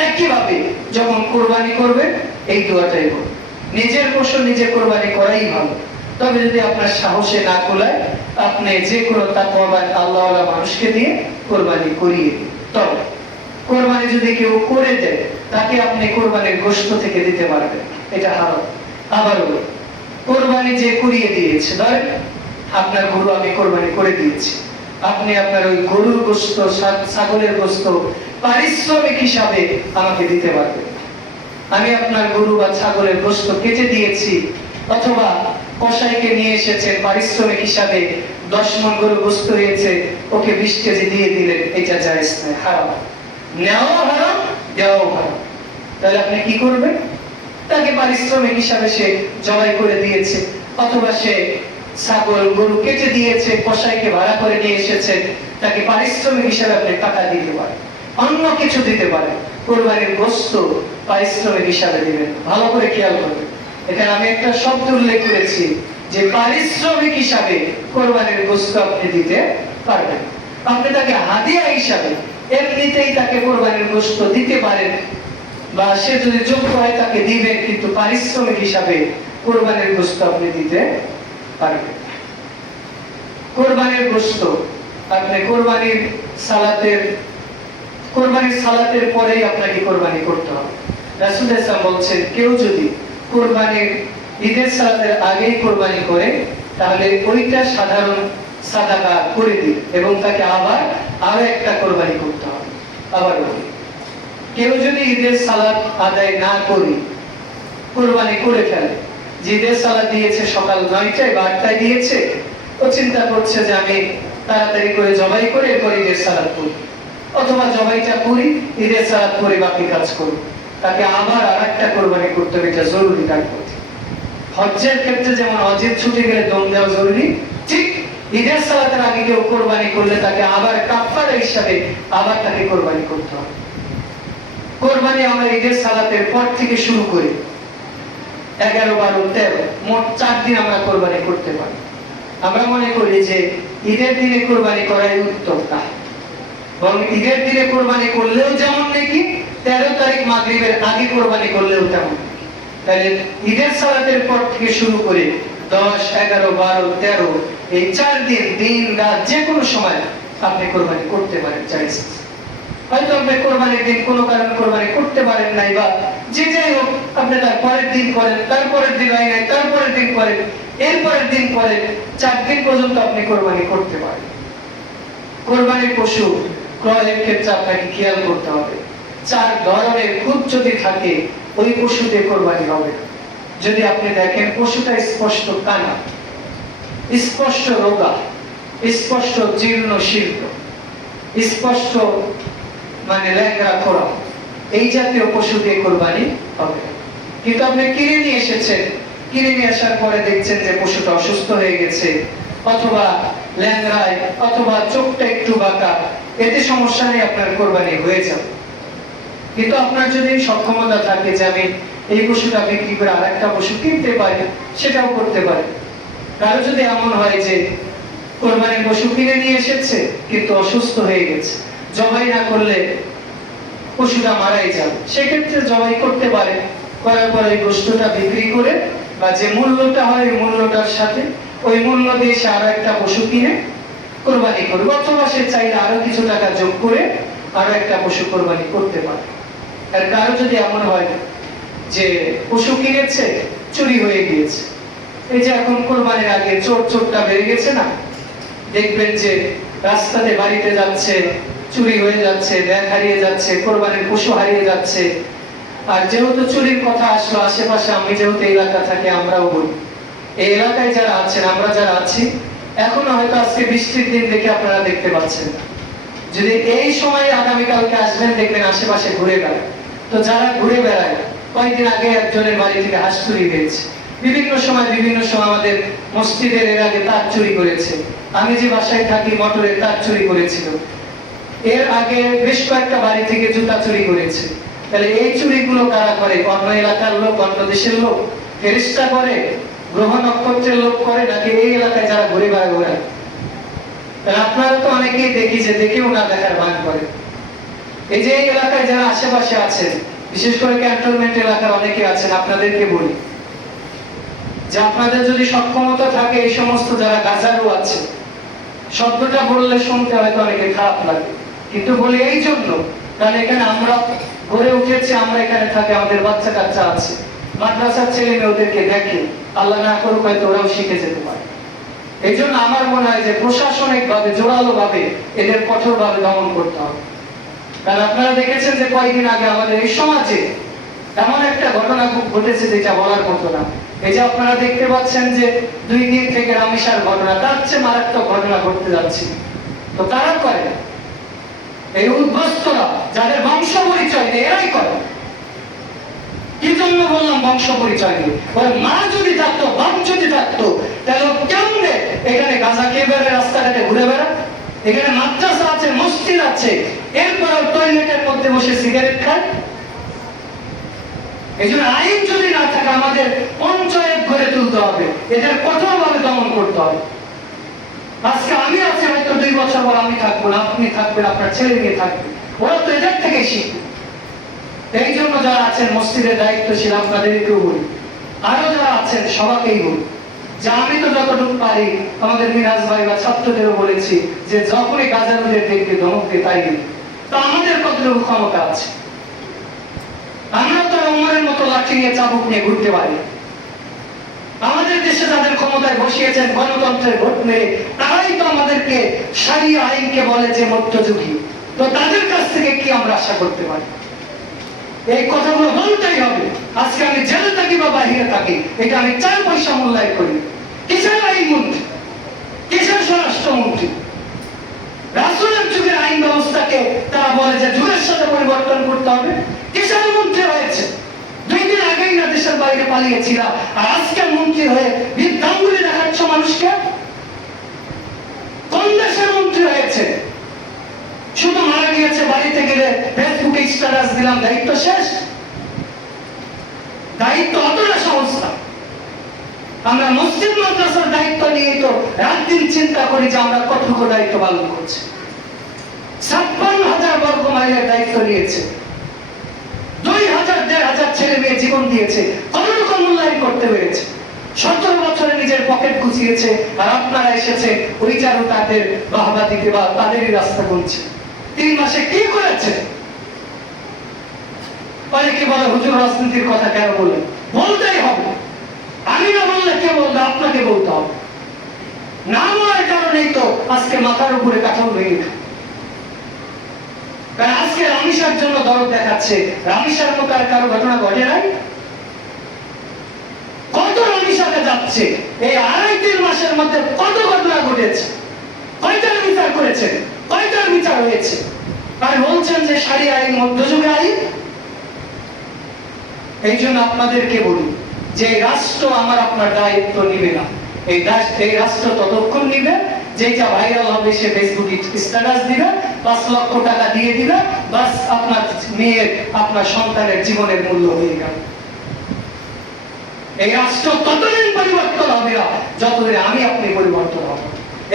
একইভাবে যখন কোরবানি করবেন এই দোয়াটাই বলবেন। নিজের পশু নিজে কোরবানি করাই ভালো। তবে যদি আপনার সাহসে না কুলায়, আপনি যে কোনো তাকওয়াবান আল্লাহওয়ালা মানুষকে দিয়ে কোরবানি করিয়ে দিন। তবে কোরবানি যদি কেউ করে দেয়, তাকে আপনি কোরবানির গোশত থেকে দিতে পারবেন, এটা হারাম। আবারও কোরবানি যে করিয়ে দিয়েছে, ধরেন আপনার গরু আমি কোরবানি করে দিয়েছি, আপনি আপনার ওই গরুর গোশত, ছাগলের গোশত পারিশ্রমিক হিসাবে আমাকে দিতে পারবেন। আমি আপনার গরু বা ছাগলের গোশত কেটে দিয়েছি, অথবা কসাইকে নিয়ে এসেছেন পারিশ্রমিক হিসাবে 10 মণ গরু গোশত হয়েছে, ওকে 20 কেজি দিয়ে দিলেন, এটা জায়েজ নয়, হারাম। নেওয়া হারাম, দেওয়াও হারাম। তাহলে আপনি কি করবেন? তাকে পারিশ্রমিক হিসাবে সে জবাই করে দিয়েছে, অথবা সে ছাগল গরু কেটে দিয়েছে, কসাইকে ভাড়া করে নিয়ে এসেছে, তাকে পারিশ্রমিক হিসাবে আপনি টাকা দিতে পারেন, অন্য কিছু দিতে পারেন। কোরবানির গোশত পারিশ্রমিক হিসাবে দিবেন। ভালো করে খেয়াল করবেন, এখানে আমি একটা শব্দ উল্লেখ করেছি যে পারিশ্রমিক হিসাবে কোরবানির গোশত আপনি দিতে পারবেন। আপনি তাকে হাদিয়া হিসাবে এমনিতেই তাকে কোরবানির গোশত দিতে পারেন, বা সে যদি যোগ্য হয় তাকে দিবেন, কিন্তু পারিশ্রমিক হিসাবে কোরবানির গোশত আপনি দিতে পারবেন। কোরবানির গোশত আপনি কোরবানির সালাতের পরেই আপনাকে কোরবানি করতে হবে। রাসূল সাল্লাল্লাহু আলাইহি ওয়াসাল্লাম বলছেন, কেউ যদি কোরবানির ঈদের সালাতের আগেই কোরবানি করে, তাহলে ওইটা সাধারণ সাদাকা করে দিন এবং তাকে আবার আরো একটা কোরবানি করতে হবে। আবার বলি, কেউ যদি ঈদের সালাত আদায় না করে কোরবানি করে ফেলে, যে ঈদের সালাত দিয়েছে সকাল 9টায় বা 8টায় দিয়েছে, ও চিন্তা করছে যে আমি তাড়াতাড়ি করে জবাই করে এরপর ঈদের সালাত করি, অথবা জবাইটা করি ঈদের সালাত করে বাকি কাজ করি, তাকে আবার আরেকটা কোরবানি করতে হবে। এটা জরুরি কাজ করতে। হজ্জের ক্ষেত্রে যেমন হজ্জের ছুটে গেলে দম দেওয়া জরুরি, ঠিক ঈদের সালাতের আগে কেউ কোরবানি করলে তাকে আবার কাফারা হিসাবে আবার তাকে কোরবানি করতে হবে। কোরবানি আমরা ঈদের সালাতের পর থেকে শুরু করি, 11, 12, 13 মোট 4 দিন আমরা কোরবানি করতে পারি। আমরা মনে করি যে ঈদের দিনে কোরবানি করাই উত্তম না, বরং ঈদের দিনে কোরবানি করলেও যেমন নাকি 13 তারিখ মাগরিবের আগে কোরবানি করলেও তেমন। তাহলে ঈদের সালাতের পর থেকে শুরু করে 10, 11, 12, 13 এই 4 দিন দিন রাত যে কোনো সময় আপনি কোরবানি করতে পারেন, জায়েজ। হয়তো আপনি কোরবানির দিন কোনো কারণে কোরবানি করতে পারেন নাই, বা যে যাই হোক আপনি তার পরের দিন করেন, তারপরের দিন হয় নাই, তারপরের দিন করেন, এরপরের দিন করেন, 4 দিন পর্যন্ত আপনি কোরবানি করতে পারেন। কোরবানির পশু ক্রয়ের ক্ষেত্রে আপনাকে খেয়াল করতে হবে, 4 ধরনের খুঁত যদি থাকে ওই পশু দিয়ে কোরবানি হবে। যদি আপনি দেখেন পশুটা স্পষ্ট কানা, স্পষ্ট রোগা, স্পষ্ট জীর্ণ শীর্ণ, স্পষ্ট মানে ল্যাংড়া খোড়া, এই জাতীয় পশু দিয়ে কোরবানি হবে। কিন্তু আপনি কিনে নিয়ে এসেছেন, কিনে নিয়ে আসার পরে দেখছেন যে পশুটা অসুস্থ হয়ে গেছে, অথবা ল্যাংড়ায়, অথবা চোখটা একটু বাঁকা, এতে সমস্যা নেই, আপনার কোরবানি হয়ে যাবে। কিন্তু আপনার যদি সক্ষমতা থাকে যে আমি এই পশুটা বিক্রি করে আরেকটা পশু কিনতে পারে, সেটাও করতে পারে। কারো যদি এমন হয় যে কোরবানির পশু কিনে নিয়ে এসেছে কিন্তু অসুস্থ হয়ে গেছে, জবাই না করলে পশুটা মারাই যাবে, সেক্ষেত্রে জবাই করতে পারে, করার পরে এই গোশতটা বিক্রি করে বা যে মূল্যটা হয় ওই মূল্যটার সাথে ওই মূল্য দিয়ে সে আরো একটা পশু কিনে কোরবানি করবে, অথবা সে চাইলে আরো কিছু টাকা যোগ করে আরো একটা পশু কোরবানি করতে পারে। আর কারো যদি এমন হয় যে পশু কিনেছে চুরি হয়ে গিয়েছে, এই যে এখন কোরবানির আগে চোরটা বেড়ে গেছে না, দেখবেন যে রাস্তাতে বাড়িতে যাচ্ছে, চুরি হয়ে যাচ্ছে, ব্যাগ হারিয়ে যাচ্ছে, কোরবানির পশু হারিয়ে যাচ্ছে। আর যেহেতু চুরির কথা আসলো, আশেপাশে আমি যেহেতু এলাকা থাকি, আমরাও বলি এই এলাকায় যারা আছেন, আমরা যারা আছি, এখনো হয়তো আজকে বৃষ্টির দিন দেখে আপনারা দেখতে পাচ্ছেন না, যদি এই সময় আগামীকালকে আসবেন দেখবেন আশেপাশে ঘুরে বেড়ায়। তো যারা ঘুরে বেড়ায়, কয়েকদিন আগে একজনের বাড়ি থেকে হাঁস চুরি হয়েছে, বিভিন্ন সময় আমাদের মসজিদের এর আগে তার চুরি করেছে, আমি যে বাসায় থাকি মোটরের তার চুরি করেছিল, এর আগে বেশ কয়েকটা বাড়ি থেকে জুতা চুরি করেছে। তাহলে এই চুরিগুলো কারা করে? অন্য এলাকার লোক, অন্য দেশের লোক, ফেরেশতা করে, গ্রহ নক্ষত্রের লোক করে, নাকি এই এলাকায় যারা ঘুরে বেড়ায়? তাহলে আপনারা তো অনেকেই দেখি যে দেখেও না দেখার ভান করে। এই যে এই এলাকায় যারা আশেপাশে আছেন, বিশেষ করে ক্যান্টনমেন্ট এলাকার অনেকে আছেন, আপনাদেরকে বলি যে আপনাদের যদি সক্ষমতা থাকে, এই সমস্ত যারা গাজারু আছে, শব্দটা বললে শুনতে হয়তো অনেকে খারাপ লাগে, কিন্তু বলি এই জন্য কারণ এখানে আমরা গড়ে উঠেছি, আমরা এখানে থাকি, আমাদের বাচ্চা কাচ্চা আছে, মাদ্রাসার ছেলে মেয়ে ওদেরকে দেখে, আল্লাহ না করুক হয়তো ওরাও শিখে যেতে পারে। এই জন্য আমার মনে হয় যে প্রশাসনিক ভাবে, জোরালো ভাবে এদের কঠোর ভাবে দমন করতে হবে। কারণ আপনারা দেখেছেন যে কয়েকদিন আগে আমাদের এই সমাজে এমন একটা ঘটনা ঘটেছে যেটা বলার মতো না। এই যে আপনারা দেখতে পাচ্ছেন যে 2 দিন থেকে রামেশার ঘটনা, তার চেয়ে মারাত্মক ঘটনা ঘটতে যাচ্ছে। তো তারা করে এই উদ্বাস্তুরা, যাদের বংশ পরিচয় নেই, এরাই করে। কি জন্য বললাম বংশ পরিচয় নেই? ওর মা যদি থাকতো, বাপ যদি থাকতো, তাহলে কেমনে এখানে গাঁজা খেয়ে বেড়ায়, রাস্তাঘাটে ঘুরে বেড়ায়? এখানে মাদ্রাসা আছে, মসজিদ আছে, এরপর টয়লেটের মধ্যে বসে সিগারেট খায়। এই জন্য আইন যদি না থাকে, আমাদের পঞ্চায়েত গড়ে তুলতে হবে, এদের কঠোরভাবে দমন করতে হবে। আজকে আমি আছি, হয়তো 2 বছর পর আমি থাকবো না, আপনি থাকবেন, আপনার ছেলে মেয়ে থাকবে, ওরা তো এদের থেকে শিখবে। এই জন্য যারা আছেন মসজিদের দায়িত্বশীল, আপনাদেরকেও বলি, আরো যারা আছেন সবাইকেই বলি যে আমি তো যতটুকু পারি আমাদের মিরাজ ভাই বা ছাত্রদেরও বলেছি যে যখনই গাজারুদের দেখবে ধমক দিয়ে তাই দিন। তো আমাদের কতটুকু ক্ষমতা আছে? আমরা তো ওমরের মতো লাঠি নিয়ে, চাবুক নিয়ে ঘুরতে পারি। আমাদের দেশে যাদের ক্ষমতায় বসিয়েছেন গণতন্ত্রের ভোট মেরে, তারাই তো আমাদেরকে শরিয়া আইনকে বলে যে মধ্যযুগী। তো তাদের কাছ থেকে কি আমরা আশা করতে পারি? এই কথাগুলো বলতেই হবে। আজকে আমি জেলে থাকি বা বাহিরে থাকি, এটা আমি 4 পয়সা মূল্যায়ন করি। কিসের আইনমন্ত্রী, কিসের স্বরাষ্ট্রমন্ত্রী? রাসূলের যুগের আইন ব্যবস্থাকে তারা বলে যে যুগের সাথে পরিবর্তন করতে হবে। কিসের মন্ত্রী হয়েছে? 2 দিন আগেই না দেশের বাইরে পালিয়েছিল, আর আজকে মন্ত্রী হয়ে বিদ্যাঙ্গুলি দেখাচ্ছ মানুষকে? কোন দেশের মন্ত্রী হয়েছে? শুধু মারা গিয়েছে, বাড়িতে গেলে ফেসবুকে স্ট্যাটাস দিলাম, দায়িত্ব শেষ? দায়িত্ব অতটা সহজ না। আমরা মসজিদ মাদ্রাসার দায়িত্ব নিয়ে তো রাত দিন চিন্তা করি যে আমরা কতটুকু দায়িত্ব পালন করছি। 56,000 বর্গ মাইলের দায়িত্ব নিয়েছে, 2,000-1,500 ছেলে মেয়ে জীবন দিয়েছে, কতটুকু মূল্যায়ন করতে পেরেছে? 17 বছরে নিজের পকেট গুছিয়েছে, আর আপনারা এসেছে ওই চারু তাদের বাহবা দিতে বা তাদেরই রাস্তা গুনছে। 3 মাসে কি করেছে? অনেকে বলে হুজুর রাজনীতির কথা কেন বলেন? বলতেই হবে। আমি না বললে কে বলবে? আপনাকে বলতে হবে। না বলার কারণেই তো আজকে মাথার উপরে কাঠল ভেঙে গেল। কারণ আজকে রামিসার জন্য দরদ দেখাচ্ছে, রামিসার মতো আর কারো ঘটনা ঘটে নাই? কত রামিসাতে যাচ্ছে এই 2.5-3 মাসের মধ্যে, কত ঘটনা ঘটেছে, কয়টার বিচার করেছে, কয়টার বিচার হয়েছে? আর বলছেন যে শরিয়া আইন মধ্যযুগী আইন। এই জন্য আপনাদেরকে বলি যে রাষ্ট্র আমার আপনার দায়িত্ব নিবে না। এই রাষ্ট্র ততক্ষণ নিবে যেটা ভাইরাল হবে, সে ফেসবুকে স্ট্যাটাস দিবে, 5 লক্ষ টাকা দিয়ে দিবে, বাস আপনার মেয়ের, আপনার সন্তানের জীবনের মূল্য হয়ে গেল। এই রাষ্ট্র ততদিন পরিবর্তন হবে না যতদিন আমি আপনি পরিবর্তন হব।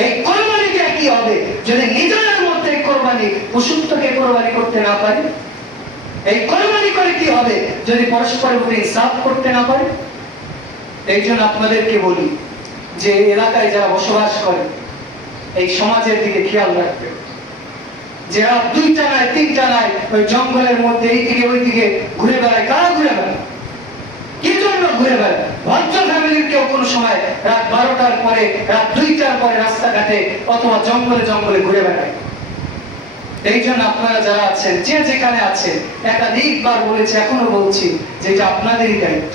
এই কোরবানিটা কি হবে যদি নিজের মধ্যে কোরবানি পশুত্বকে কোরবানি করতে না পারি? এই কোরবানি করে কি হবে যদি পরস্পরের উপরে ইনসাফ করতে না পারি? এই জন্য আপনাদেরকে বলি যে এলাকায় যারা বসবাস করে এই সমাজের দিকে খেয়াল রাখবে। যারা দুইটা নাই তিনটা নাই ওই জঙ্গলের মধ্যে এই দিকে ওই দিকে ঘুরে বেড়ায়, কারা ঘুরে বেড়ায়? কি জন্য ঘুরে বেড়ায়? ভদ্র ফ্যামিলির কেউ কোনো সময় রাত 12টার পরে রাত 2টার পরে রাস্তাঘাটে অথবা জঙ্গলে জঙ্গলে ঘুরে বেড়ায়। এই জন্য আপনারা যারা আছেন যে যেখানে আছেন একাধিকবার বলেছি, এখনো বলছি যে এটা আপনাদেরই দায়িত্ব।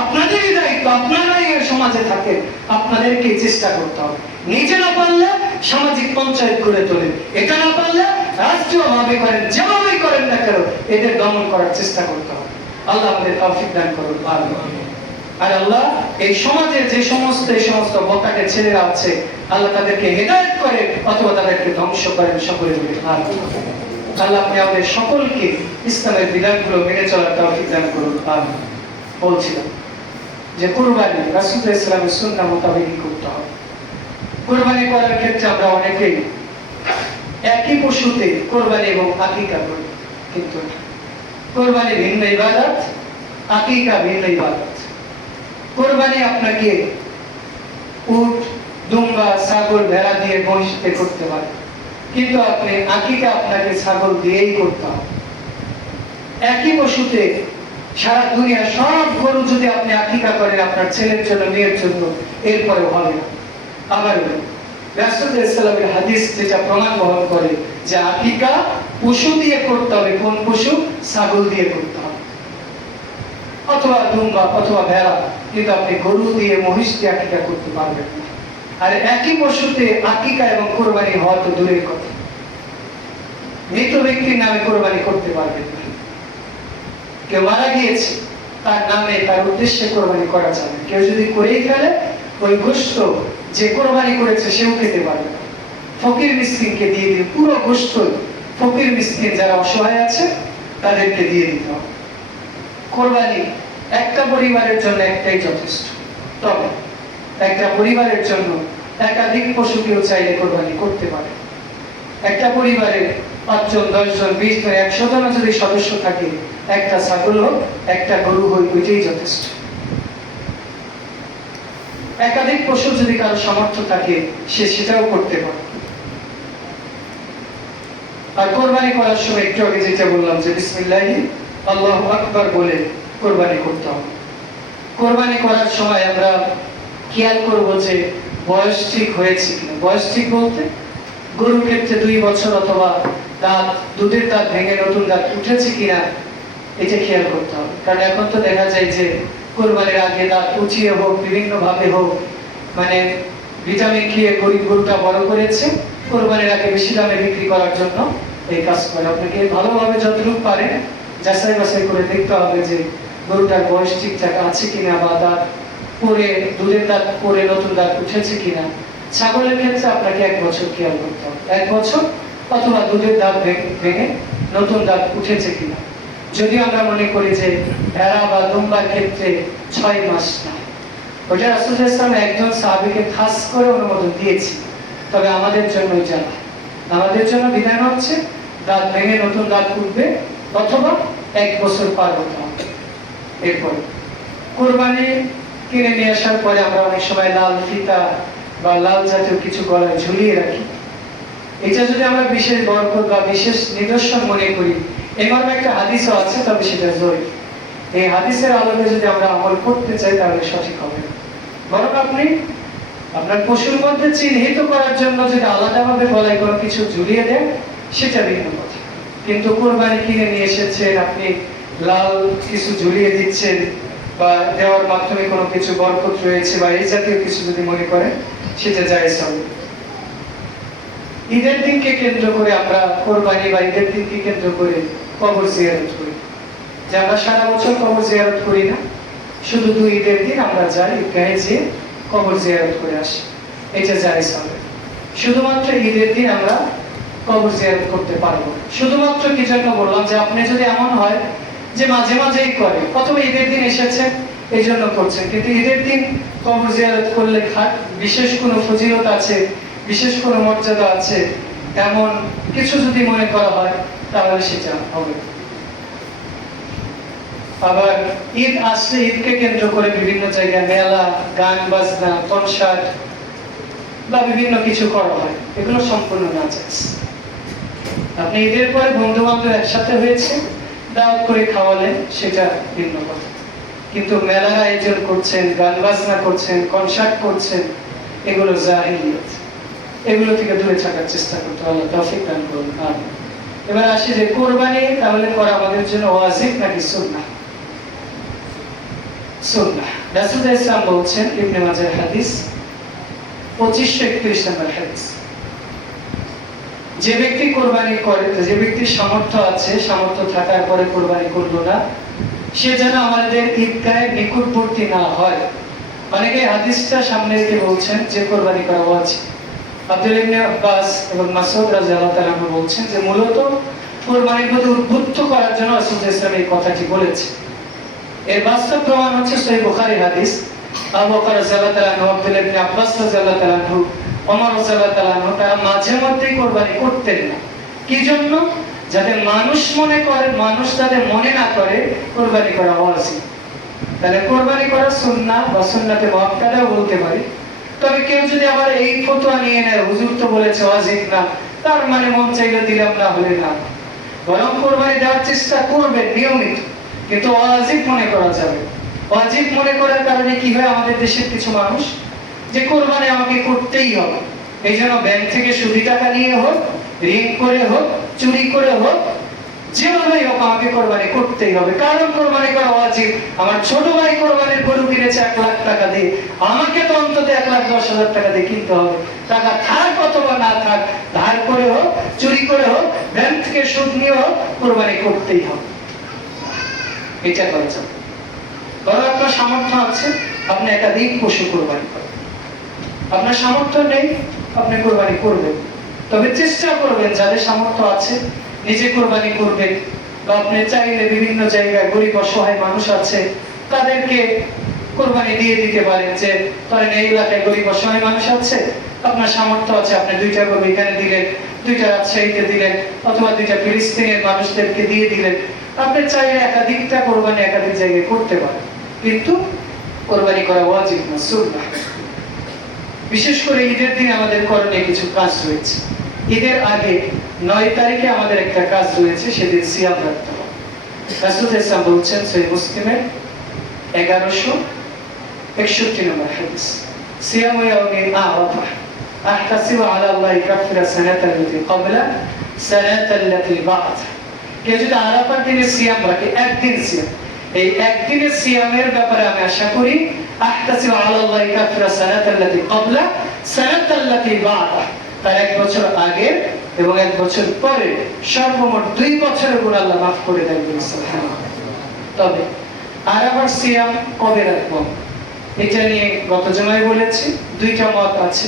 আপনাদেরই দায়িত্ব, আপনারাই এই সমাজে থাকেন, আপনাদেরকে চেষ্টা করতে হবে। নিজে না পারলে সামাজিক পঞ্চায়েত করে তোলেন, এটা না পারলে রাষ্ট্রীয় ভাবে করেন, যেভাবে করেন না কেন এদের দমন করার চেষ্টা করতে হবে। আল্লাহ আমাদের তৌফিক দান করুন। আর আল্লাহ এই সমাজে যে সমস্ত বকাটে ছেলেরা আছে আল্লাহ তাদেরকে হেদায়েত করে অথবা তাদেরকে ধ্বংস করেন সকলে মিলে। আল্লাহ আপনি আমাদের সকলকে ইসলামের বিধানগুলো মেনে চলার তৌফিক দান করুন। বলছিলাম যে কুরবানি রাসূলুল্লাহ সাল্লাল্লাহু আলাইহি ওয়াসাল্লামের সুন্নাহ মোতাবেকই করতে হবে। কুরবানি করার ক্ষেত্রে আমরা অনেকেই একই পশুতে কুরবানি এবং আকিকা করি, কিন্তু কুরবানি ভিন্ন ইবাদত, আকিকা ভিন্ন ইবাদত। কুরবানি আপনাকে উট, দুম্বা, ছাগল, ভেড়া দিয়ে মহিষতে করতে পারে, কিন্তু আপনি আকিকা আপনাকে ছাগল দিয়েই করতে হবে। একই পশুতে সারা দুনিয়া সব গরু যদি আপনি আকিকা করেন আপনার ছেলের জন্য, মেয়ের জন্য, এরপরে হবে না। আবার রাসূলুল্লাহ সাল্লাল্লাহু আলাইহি ওয়াসাল্লামের হাদিস যেটা প্রমাণ বহন করে যে আকিকা পশু দিয়ে করতে হবে। কোন পশু? ছাগল দিয়ে করতে হবে, অথবা দুম্বা অথবা ভেড়া, কিন্তু আপনি গরু দিয়ে মহিষ দিয়ে আকিকা করতে পারবেন না। আর একই পশুতে আকিকা এবং কোরবানি হওয়া তো দূরের কথা, মৃত ব্যক্তির নামে কোরবানি করতে পারবেন না। কেউ মারা গিয়েছে তার নামে তার উদ্দেশ্যে কোরবানি করা যাবে। কেউ যদি করেই ফেলে ওই গোশত যে কোরবানি করেছে সেও খেতে পারবে না। ফকির মিসকিনকে দিয়ে দিন, পুরো গোশত ফকির মিসকিন যারা অসহায় আছে তাদেরকে দিয়ে দিতে হবে। কোরবানি একটা পরিবারের জন্য একটাই যথেষ্ট, তবে একটা পরিবারের জন্য একাধিক পশু কেউ চাইলে কোরবানি করতে পারে। একটা পরিবারে 5 জন, 10 জন, 20 জন, 100 জন যদি সদস্য থাকে, একটা ছাগল হোক, একটা গরু হোক, ওইটাই যথেষ্ট। একাধিক পশু যদি কারো সামর্থ্য থাকে সে সেটাও করতে পারে। আর কোরবানি করার সময় একটু আগে যেটা বললাম যে বিসমিল্লাহি আল্লাহু আকবার বলে কোরবানি করতে হবে। কোরবানি করার সময় আমরা খেয়াল করব যে বয়স ঠিক হয়েছে কিনা। বয়স ঠিক বলতে গরুর ক্ষেত্রে 2 বছর অথবা দাঁত, দুধের দাঁত ভেঙে নতুন দাঁত উঠেছে কিনা এটা খেয়াল করতে হবে। কারণ এখন তো দেখা যায় যে কোরবানির আগে দাঁত উঁচিয়ে হোক, বিভিন্ন ভাবে হোক, মানে ভিটামিন খেয়ে গরিব গরুটা বড় করেছে, কোরবানির আগে বেশি দামে বিক্রি করার জন্য এই কাজ করে। আপনাকে ভালোভাবে যতটুকু পারেন যাচাই বাছাই করে দেখতে হবে যে গরুটার বয়স ঠিকঠাক আছে কিনা, বা দাঁত পরে দুধের দাঁত পরে নতুন দাঁত উঠেছে কিনা। ছাগলের ক্ষেত্রে আপনাকে 1 বছর খেয়াল করতে হবে, 1 বছর অথবা দুধের দাঁত ভেঙে নতুন দাঁত উঠেছে কিনা। যদি আমরা মনে করি যে ভেড়া বা দুম্বার ক্ষেত্রে 6 মাস না, ওটা রাসূলুল্লাহ সাল্লাল্লাহু আলাইহি ওয়াসাল্লাম একজন সাহাবীকে খাস করে অনুমোদন দিয়েছি, তবে আমাদের জন্য জানা, আমাদের জন্য বিধান হচ্ছে দাঁত ভেঙে নতুন দাঁত উঠবে অথবা 1 বছর পার হতে হবে। এরপরে কোরবানি কিনে নিয়ে আসার পরে আমরা অনেক সময় লাল ফিতা বা লাল জাতীয় কিছু গলায় ঝুলিয়ে রাখি। এটা যদি আমরা বিশেষ বরকত বা বিশেষ নিদর্শন মনে করি, এমন একটা হাদিসও আছে, তবে সেটা জরুরি। এই হাদিসের আলোকে যদি আমরা আমল করতে চাই তাহলে সঠিক হবে না। বরং আপনি আপনার পশুর মধ্যে চিহ্নিত করার জন্য যদি আলাদাভাবে গলায় কোনো কিছু ঝুলিয়ে দেন সেটা ভিন্ন কথা। কিন্তু কোরবানি কিনে নিয়ে এসেছেন, আপনি লাল কিছু ঝুলিয়ে দিচ্ছেন বা দেওয়ার মাধ্যমে কোনো কিছু বরকত রয়েছে বা এই জাতীয় কিছু যদি মনে করেন সেটা জায়েজ হবে। ঈদের দিনকে কেন্দ্র করে আমরা কোরবানি বা ঈদের দিনকে কেন্দ্র করে কবর জিয়ারত করি, যে আমরা সারা বছর কবর জিয়ারত করি না, শুধু 2 ঈদের দিন আমরা যাই ঈদগাহে যেয়ে কবর জিয়ারত করে আসি, এটা জায়েজ হবে। শুধুমাত্র ঈদের দিন আমরা কবর জিয়ারত করতে পারবো। শুধুমাত্র কি জন্য বললাম যে আপনি যদি এমন হয় যে মাঝে মাঝেই করে, অথবা ঈদের দিন এসেছে এই জন্য করছেন। কিন্তু ঈদের দিন কবর জিয়ারত করলে বিশেষ কোনো ফজিলত আছে, বিশেষ কোনো মর্যাদা আছে, এমন কিছু যদি মনে করা হয় তাহলে সেটা হবে। আবার ঈদ আসলে ঈদকে কেন্দ্র করে বিভিন্ন জায়গায় মেলা, গান বাজনা, কনসার্ট বা বিভিন্ন কিছু করা হয়, এগুলো সম্পূর্ণ নাজায়েজ। আপনি ঈদের পরে বন্ধু বান্ধব একসাথে হয়েছে, দাওয়াত করে খাওয়ালেন, সেটা ভিন্ন কথা। কিন্তু মেলার আয়োজন করছেন, গান বাজনা করছেন, কনসার্ট করছেন, এগুলো জাহিলিয়াত। এগুলো থেকে দূরে থাকার চেষ্টা করতে হবে। আল্লাহ তৌফিক দান করুন। আমিন। এবার আসি যে কোরবানি তাহলে করা আমাদের জন্য ওয়াজিব নাকি সুন্নাহ? সুন্নাহ। রাসূল সাল্লাল্লাহু আলাইহি ওয়াসাল্লাম বলছেন, ইবনে মাজাহ হাদিস 2531 নম্বর হাদিস, যে ব্যক্তি কোরবানি করে, যে ব্যক্তির সামর্থ্য আছে, সামর্থ্য থাকার পরে কোরবানি করলো না, সে যেন আমাদের ঈদগাহে নিকটবর্তী না হয়। অনেকে হাদিসটা সামনে রেখে বলছেন যে কোরবানি করা ওয়াজিব। আব্দুল্লাহ ইবনে আব্বাস এবং মাসউদ রাদিয়াল্লাহু তাআলা বলছেন যে মূলত কোরবানির প্রতি উদ্বুদ্ধ করার জন্য রাসূল সাল্লাল্লাহু আলাইহি ওয়াসাল্লাম এই কথাটি বলেছেন। এর বাস্তব প্রমাণ হচ্ছে সহিহ বুখারী হাদিস, আবু বকর রাদিয়াল্লাহু তাআলা, আব্দুল্লাহ ইবনে আব্বাস রাদিয়াল্লাহু তাআলা, ওমর রাদিয়াল্লাহু তাআলা, তারা মাঝে মধ্যেই কোরবানি করতেন না। কি জন্য? যাতে মানুষ মনে করে, মানুষ যাতে মনে না করে কোরবানি করা ওয়াজিব। তাহলে কোরবানি করা সুন্নাহ বা সুন্নাতে মুআক্কাদাও বলতে পারি। তবে কেউ যদি আবার এই ফতোয়া নিয়ে নেয়, হুজুর তো বলেছে ওয়াজিব না, তার মানে মন চাইলে দিলাম, না হলে না। বরং কোরবানি দেওয়ার চেষ্টা করবেন নিয়মিত, কিন্তু ওয়াজিব মনে করা যাবে। ওয়াজিব মনে করার কারণে কি হয়, আমাদের দেশের কিছু মানুষ যে কোরবানি আমাকে করতেই হবে, এই জন্য ব্যাংক থেকে সুদি টাকা নিয়ে হোক, ঋণ করে হোক, চুরি করে হোক, যেভাবেই হোক আমাকে কোরবানি করতেই হবে। কারণ কোরবানি করা ওয়াজিব। আমার ছোট ভাই কোরবানির গরু কিনেছে 1 লাখ টাকা দিয়ে, আমাকে তো অন্তত 1,10,000 টাকা দিয়ে কিনতে হবে। টাকা থাক অথবা না থাক, ধার করে হোক, চুরি করে হোক, ব্যাংক থেকে সুদ নিয়ে হোক, কোরবানি করতেই হবে। এটা করা যাবে। ধরো আপনার সামর্থ্য আছে, আপনি একাধিক পশু কোরবানি করেন। আপনার সামর্থ্য নেই, আপনি কোরবানি করবেন, তবে চেষ্টা করবেন যাদের সামর্থ্য আছে নিজে কোরবানি করবেন। বা আপনি চাইলে বিভিন্ন জায়গায় গরিব অসহায় মানুষ আছে, তাদেরকে কোরবানি দিয়ে দিতে পারেন। যে ধরেন এই এলাকায় গরিব অসহায় মানুষ আছে, আপনার সামর্থ্য আছে, আপনি 2টা গরু এখানে দিলেন, 2টা রাজশাহীতে দিলেন, অথবা 2টা ফিলিস্তিনের মানুষদেরকে দিয়ে দিলেন। আপনি চাইলে একাধিকটা কোরবানি একাধিক জায়গায় করতে পারেন, কিন্তু কোরবানি করা ওয়াজিব না, সুন্নাহ। বিশেষ করে ঈদের দিন আমাদের করণীয় কিছু কাজ রয়েছে। ঈদের আগে 9 তারিখে আমাদের একটা কাজ রয়েছে, সেদিন সিয়াম রাখতে হবে। রাসূল সাল্লাল্লাহু বলছেন সহিহ মুসলিমের 1161 নম্বর হাদিস, সিয়ামু ইয়াউমি আরাফা আহতাসিবু আলা আল্লাহি কাফিরা সানাতাল্লাতী ক্বাবলা সানাতাল্লাতী বা'দ। কেউ যদি আরাফার দিনে সিয়াম রাখে, একদিন সিয়াম, এই একদিনের সিয়ামের ব্যাপারে আমি আশা করি আহতাসিবু আলা আল্লাহি কাফিরা সানাতাল্লাতী ক্বাবলা সানাতাল্লাতী বা'দ, তার 1 বছর আগে এবং 1 বছর পরে সর্বমোট 2 বছরের গুনাহ আল্লাহ মাফ করে দেন। সুবহানাল্লাহ। তবে আরাফার সিয়াম কবে রাখবো, এটা নিয়ে গত জুমায় বলেছি, 2টা মত আছে।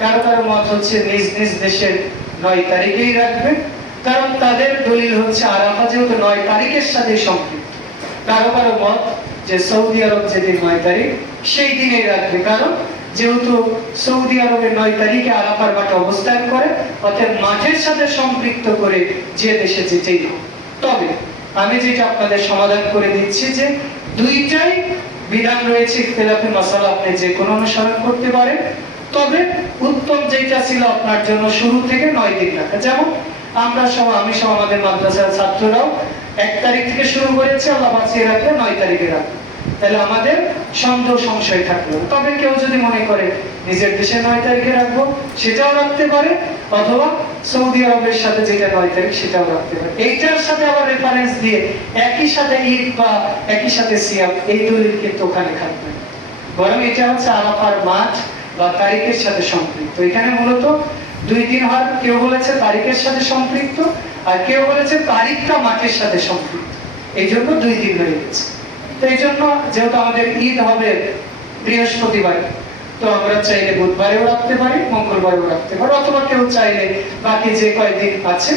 কারো কারো মত হচ্ছে নিজ নিজ দেশের 9 তারিখেই রাখবে, কারণ তাদের দলিল হচ্ছে আরাফা যেহেতু 9 তারিখের সাথে সম্পৃক্ত। কারো কারো মত যে সৌদি আরব যেদিন 9 তারিখ সেই দিনেই রাখবে, কারণ যেহেতু সৌদি আরবের 9 তারিখে আরাফার মাঠে অবস্থান করে, অর্থাৎ মাঠের সাথে সম্পৃক্ত করে যে দেশে যেতেই হোক। তবে আমি যেটা আপনাদের সমাধান করে দিচ্ছি যে 2টাই বিধান রয়েছে, ইখতিলাফি মাসালা আপনি যে কোনো অনুসরণ করতে পারেন। তবে উত্তম যেটা ছিল আপনার জন্য শুরু থেকে 9 দিন রাখা। যেমন আমরা সব, আমি সব, আমাদের মাদ্রাসার ছাত্ররাও 1 তারিখ থেকে শুরু করেছে, আল্লাহ বাঁচিয়ে রাখলে 9 তারিখে রাখবে, তাহলে আমাদের সন্দেহ সংশয় থাকলো। তবে কেউ যদি মনে করে নিজের দেশে 9 তারিখে রাখবো, সেটাও রাখতে পারে, অথবা সৌদি আরবের সাথে যেটা 9 তারিখ সেটাও রাখতে পারে। এইটার সাথে আবার রেফারেন্স দিয়ে একই সাথে ঈদ বা একই সাথে সিয়াম, এই দলিল কিন্তু ওখানে থাকবে না। বরং এটা হচ্ছে আরাফার মাঠ বা তারিখের সাথে সম্পৃক্ত। এখানে মূলত 2 দিন হয়, কেউ বলেছে তারিখের সাথে সম্পৃক্ত, আর কেউ বলেছে তারিখটা মাঠের সাথে সম্পৃক্ত, এই জন্য 2 দিন হয়ে গেছে। তো এই জন্য যেহেতু আমাদের ঈদ হবে বৃহস্পতিবার, তো আমরা চাইলে বুধবারেও রাখতে পারি, মঙ্গলবারেও রাখতে পারি, অথবা কেউ চাইলে বাকি যে কয়দিন আছে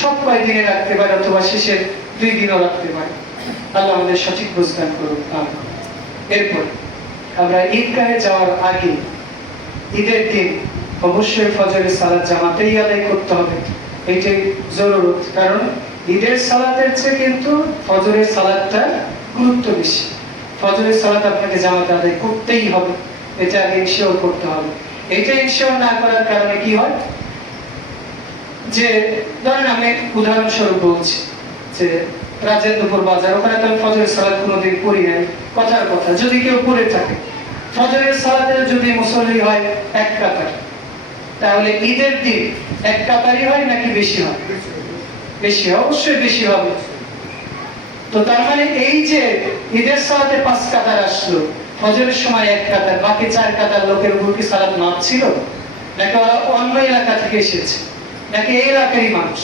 সব কয়দিনে রাখতে পারে, অথবা শেষের 2 দিনও রাখতে পারে। আল্লাহ আমাদের সঠিক বুঝদান করুন। আমিন। এরপর আমরা ঈদগাহে যাওয়ার আগে ঈদের দিন অবশ্যই ফজরের সালাত জামাতেই আদায় করতে হবে, এটাই জরুরত। কারণ ঈদের সালাতের চেয়ে কিন্তু ফজরের সালাতটা গুরুত্ব বেশি। ফজরের সালাত আপনাকে জামাতে আদায় করতেই হবে, এটা আগে ইনশিওর করতে হবে। এটা ইনশিওর না করার কারণে কি হয়, যে ধরেন আমি উদাহরণস্বরূপ বলছি যে রাজেন্দ্রপুর বাজার, ওখানে তো ফজরের সালাত কোনোদিন পড়ি নাই, কথার কথা যদি কেউ পড়ে থাকে, ফজরের সালাতে যদি মুসল্লি হয় এক কাতার, তাহলে ঈদের দিন এক কাতারই হয় নাকি বেশি হয়? বেশি, অবশ্যই বেশি হবে। তো তার মানে এই যে ঈদের সালাতে 5 কাতার আসলো, ফজরের সময় এক কাতার, বাকি 4 কাতার লোকের উপর কি সালাত মাপ ছিল? নাকি ওরা অন্য এলাকা থেকে এসেছে, নাকি এই এলাকারই মানুষ?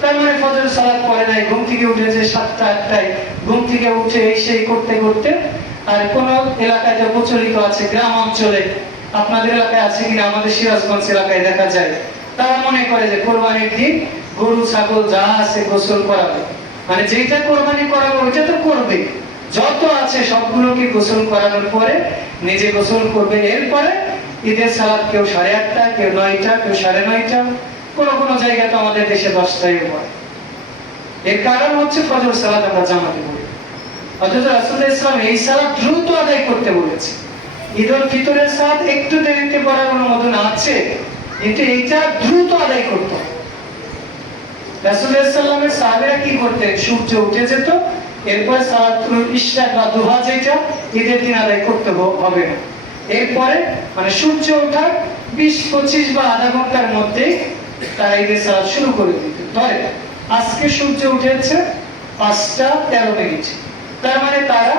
তার মানে ফজরের সালাত পড়ে নাই, ঘুম থেকে উঠেছে 7টা 8টায়, ঘুম থেকে উঠে এই সেই করতে করতে। আর কোন এলাকায় যে প্রচলিত আছে গ্রাম অঞ্চলে, আপনাদের এলাকায় আছে কিনা, আমাদের সিরাজগঞ্জ এলাকায় দেখা যায়, তারা মনে করে যে কোরবানির দিন গরু ছাগল যা আছে গোসল করাবে, মানে যেটা কোরবানি করাবে ওইটা তো করবে, যত আছে সবগুলোকে গোসল করানোর পরে নিজে গোসল করবে। এরপরে ঈদের সালাত কেউ 8:30, কেউ 9টা, কেউ 9:30, কোন কোন জায়গায় তো আমাদের দেশে 10টায় পড়ে। এর কারণ হচ্ছে ফজর সালাত আমরা জামাতে পড়ি, অথচ রাসূলুল্লাহ ইসলাম এই সালাত দ্রুত আদায় করতে বলেছে। ঈদুল ফিতরের সালাত একটু দেরিতে পড়ার অনুমোদন আছে, কিন্তু এটা দ্রুত আদায় করতে হবে। রাসূলুল্লাহ সাল্লাল্লাহু সাহাবীরা কি করতেন, সূর্য উঠে যেত, এরপর সালাতুল ইশরাক বা দুহা যেটা ঈদের দিন আদায় করতে হবে না, এরপরে মানে সূর্য ওঠার 20-25 বা আধা ঘন্টার মধ্যে তারা ঈদের সালাত শুরু করে দিত। ধরে আজকে সূর্য উঠেছে 5:13, তার মানে তারা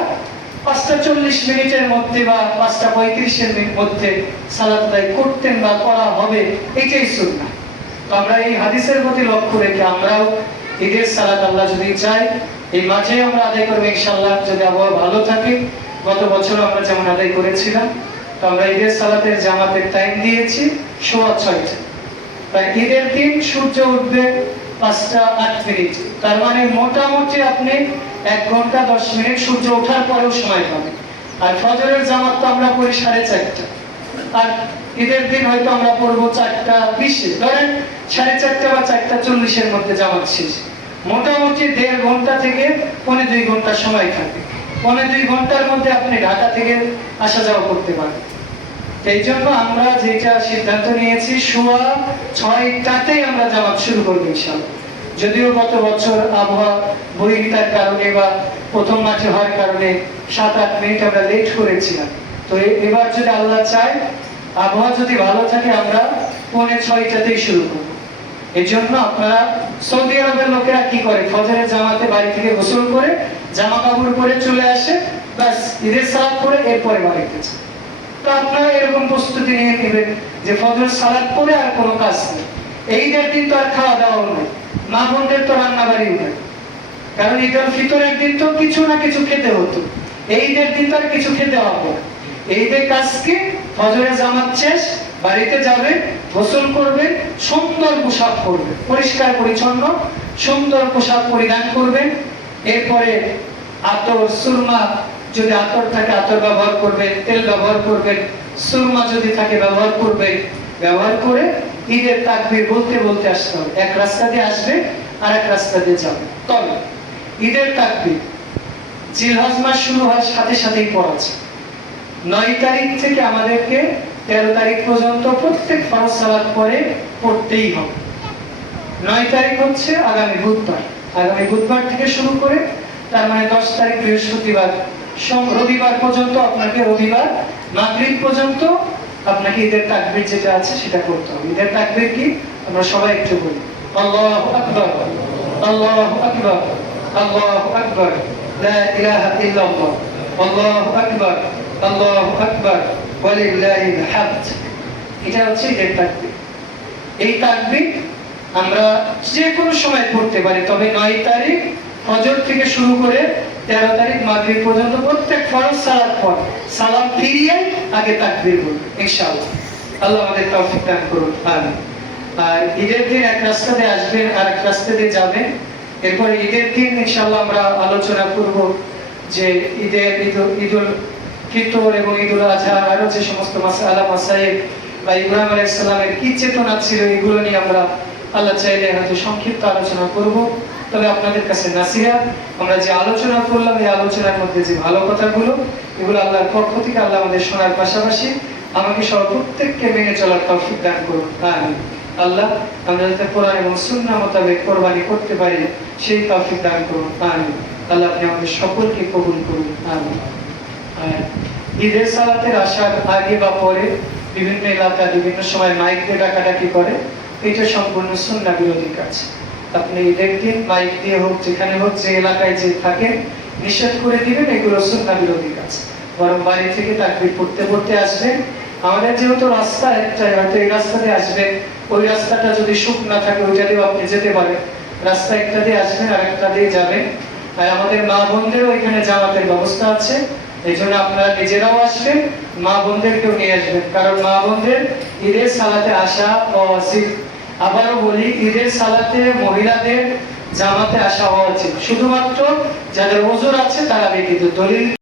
5:40 মধ্যে বা 5:35 মধ্যে সালাত আদায় করতেন বা করা হবে, এটাই সুন্নাহ। তো আমরা এই হাদিসের প্রতি লক্ষ্য রেখে আমরাও ঈদের সালাত আল্লাহ যদি চাই এই মাঝে আমরা আদায় করবো ইনশাআল্লাহ, যদি আবহাওয়া ভালো থাকে। গত বছর আমরা যেমন আদায় করেছিলাম, তো আমরা ঈদের সালাতের জামাতের টাইম দিয়েছি 6:15। তাই ঈদের দিন সূর্য উঠবে 5:08, তার মানে মোটামুটি আপনি 1 ঘন্টা 10 মিনিট সূর্য ওঠার পরেও সময় পাবেন। আর ফজরের জামাত তো আমরা পড়ি 4:30, আর ঈদের দিন হয়তো আমরা পড়বো 4:20, ধরেন 4:30 বা 4:40 মধ্যে জামাত শেষ। মোটামুটি 1.5 ঘন্টা থেকে 1.25 ঘন্টা সময় থাকে। 1.25 ঘন্টার মধ্যে আপনি ঢাকা থেকে আসা যাওয়া করতে পারেন। এই জন্য আমরা যেটা সিদ্ধান্ত নিয়েছি 6:15টাতেই আমরা জামাত শুরু করবো ইনশাআল্লাহ। যদিও গত বছর আবহাওয়া বৈরিতার কারণে বা প্রথম মাঠে হওয়ার কারণে 7-8 মিনিট আমরা লেট করেছিলাম, তো এবার যদি আল্লাহ চায়, আবহাওয়া যদি ভালো থাকে, আমরা 6:45টাতেই শুরু করব। এই জন্য আপনারা, সৌদি আরবের লোকেরা কি করে, ফজরের জামাতে বাড়ি থেকে গোসল করে জামা কাপড় পরে চলে আসে, বাস ঈদের সালাত পড়ে এরপরে বাড়িতে যায়। তো আপনারা এরকম প্রস্তুতি নিয়ে নেবেন যে ফজর সালাত পড়ে আর কোনো কাজ নেই। এই ঈদের দিন তো আর খাওয়া দাওয়াও নেই, মা বোনদের তো রান্না বাড়িও নেই, কারণ ঈদুল ফিতরের দিন তো কিছু না কিছু খেতে হতো, এই ঈদের দিন তো আর কিছু খেতে হবে না। এই ঈদের কাজ কি, ফজরের জামাত শেষ বাড়িতে যাবে, গোসল করবে, সুন্দর পোশাক পরবে, পরিষ্কার পরিচ্ছন্ন সুন্দর পোশাক পরিধান করবেন। এরপরে আতর সুরমা, যদি আতর থাকে আতর ব্যবহার করবেন, তেল ব্যবহার করবেন, সুরমা যদি থাকে ব্যবহার করবেন। ব্যবহার করে ঈদের তাকবীর বলতে বলতে আসতে হবে। এক রাস্তা দিয়ে আসবে আর এক রাস্তা দিয়ে যাবে। তবে ঈদের তাকবীর জিলহজ মাস শুরু হওয়ার সাথে সাথেই পড়া যায়। 9 তারিখ থেকে আমাদেরকে 13 তারিখ পর্যন্ত প্রত্যেক ফরজ সালাত পরে পড়তেই হবে। 9 তারিখ হচ্ছে আগামী বুধবার, আগামী বুধবার থেকে শুরু করে তার মানে 10 তারিখ বৃহস্পতিবার, রবিবার পর্যন্ত আপনাকে, রবিবার মাগরিব পর্যন্ত আপনাকে ঈদের তাকবীর যেটা আছে সেটা করতে হবে। ঈদের তাকবীর কি আমরা সবাই একটু বলি, আল্লাহু আকবার, আল্লাহু আকবার, আল্লাহু আকবার, লা ইলাহা ইল্লাল্লাহ, আল্লাহু আকবার, আল্লাহু আকবার, ওয়ালিল্লাহিল হামদ। এটা হচ্ছে ঈদের তাকবীর। এই তাকবীর আমরা যে কোনো সময় পড়তে পারি, তবে 9 তারিখ ফজর থেকে শুরু করে 13 তারিখ মাগরিব পর্যন্ত প্রত্যেক ফরজ সালাত পর সালাম ফিরিয়ে আগে তাকবীর বলবো ইনশাআল্লাহ। আল্লাহ আমাদের তৌফিক দান করুন, আমিন। আর ঈদের দিন এক রাস্তা দিয়ে আসবেন আর এক রাস্তা দিয়ে যাবেন। এরপর ঈদের দিন ইনশাআল্লাহ আমরা আলোচনা করব যে ঈদুল ফিতর এবং ঈদুল আজহা আরো যে সমস্ত মাসালা মাসাইল বা ইব্রাহিম আলাইহিস সালামের কি চেতনা ছিল এগুলো নিয়ে আমরা আল্লাহ চাইলে হয়তো সংক্ষিপ্ত আলোচনা করব। তবে আপনাদের কাছে নাসিহা, আমরা যে আলোচনা করলাম এই আলোচনার মধ্যে যে ভালো কথাগুলো এগুলো আল্লাহর পক্ষ থেকে আল্লাহ আমাদের শোনার পাশাপাশি আমাকে সহ প্রত্যেককে মেনে চলার তৌফিক দান করুন। আমিন। আল্লাহ আমরা যাতে কোরআন এবং সুন্নাহ মোতাবেক কোরবানি করতে পারি সেই তৌফিক দান করুন। আমিন। আল্লাহ আপনি আমাদের সকলকে কবুল করুন। আমিন। ঈদের সালাতের আসার আগে বা পরে বিভিন্ন এলাকা বিভিন্ন সময় মাইক দিয়ে ডাকাডাকি করে, এটা সম্পূর্ণ সুন্নাহ বিরোধী কাজ। আপনি ঈদের দিন মাইক দিয়ে হোক যেখানে হোক যে এলাকায় যে থাকেন নিষেধ করে দিবেন, এগুলো সুন্নাহ বিরোধী কাজ। বরং বাড়ি থেকে তাকবীর পড়তে পড়তে আসবেন। আমাদের যেহেতু রাস্তা একটাই, হয়তো এই রাস্তা দিয়ে আসবেন, ওই রাস্তাটা যদি শুকনো না থাকে ওইটা দিয়েও আপনি যেতে পারেন। রাস্তা একটা দিয়ে আসবেন আর একটা দিয়ে যাবেন। আর আমাদের মা বোনদেরও এখানে জামাতের ব্যবস্থা আছে, এই জন্য আপনারা নিজেরাও আসবেন, মা বোনদেরকেও নিয়ে আসবেন, কারণ মা বোনদের ঈদের সালাতে আসা ওয়াজিব। আবারও বলি, ঈদের সালাতে মহিলাদের জামাতে আসা উচিত, শুধুমাত্র যাদের ওযর আছে তারা ব্যতীত। দলিল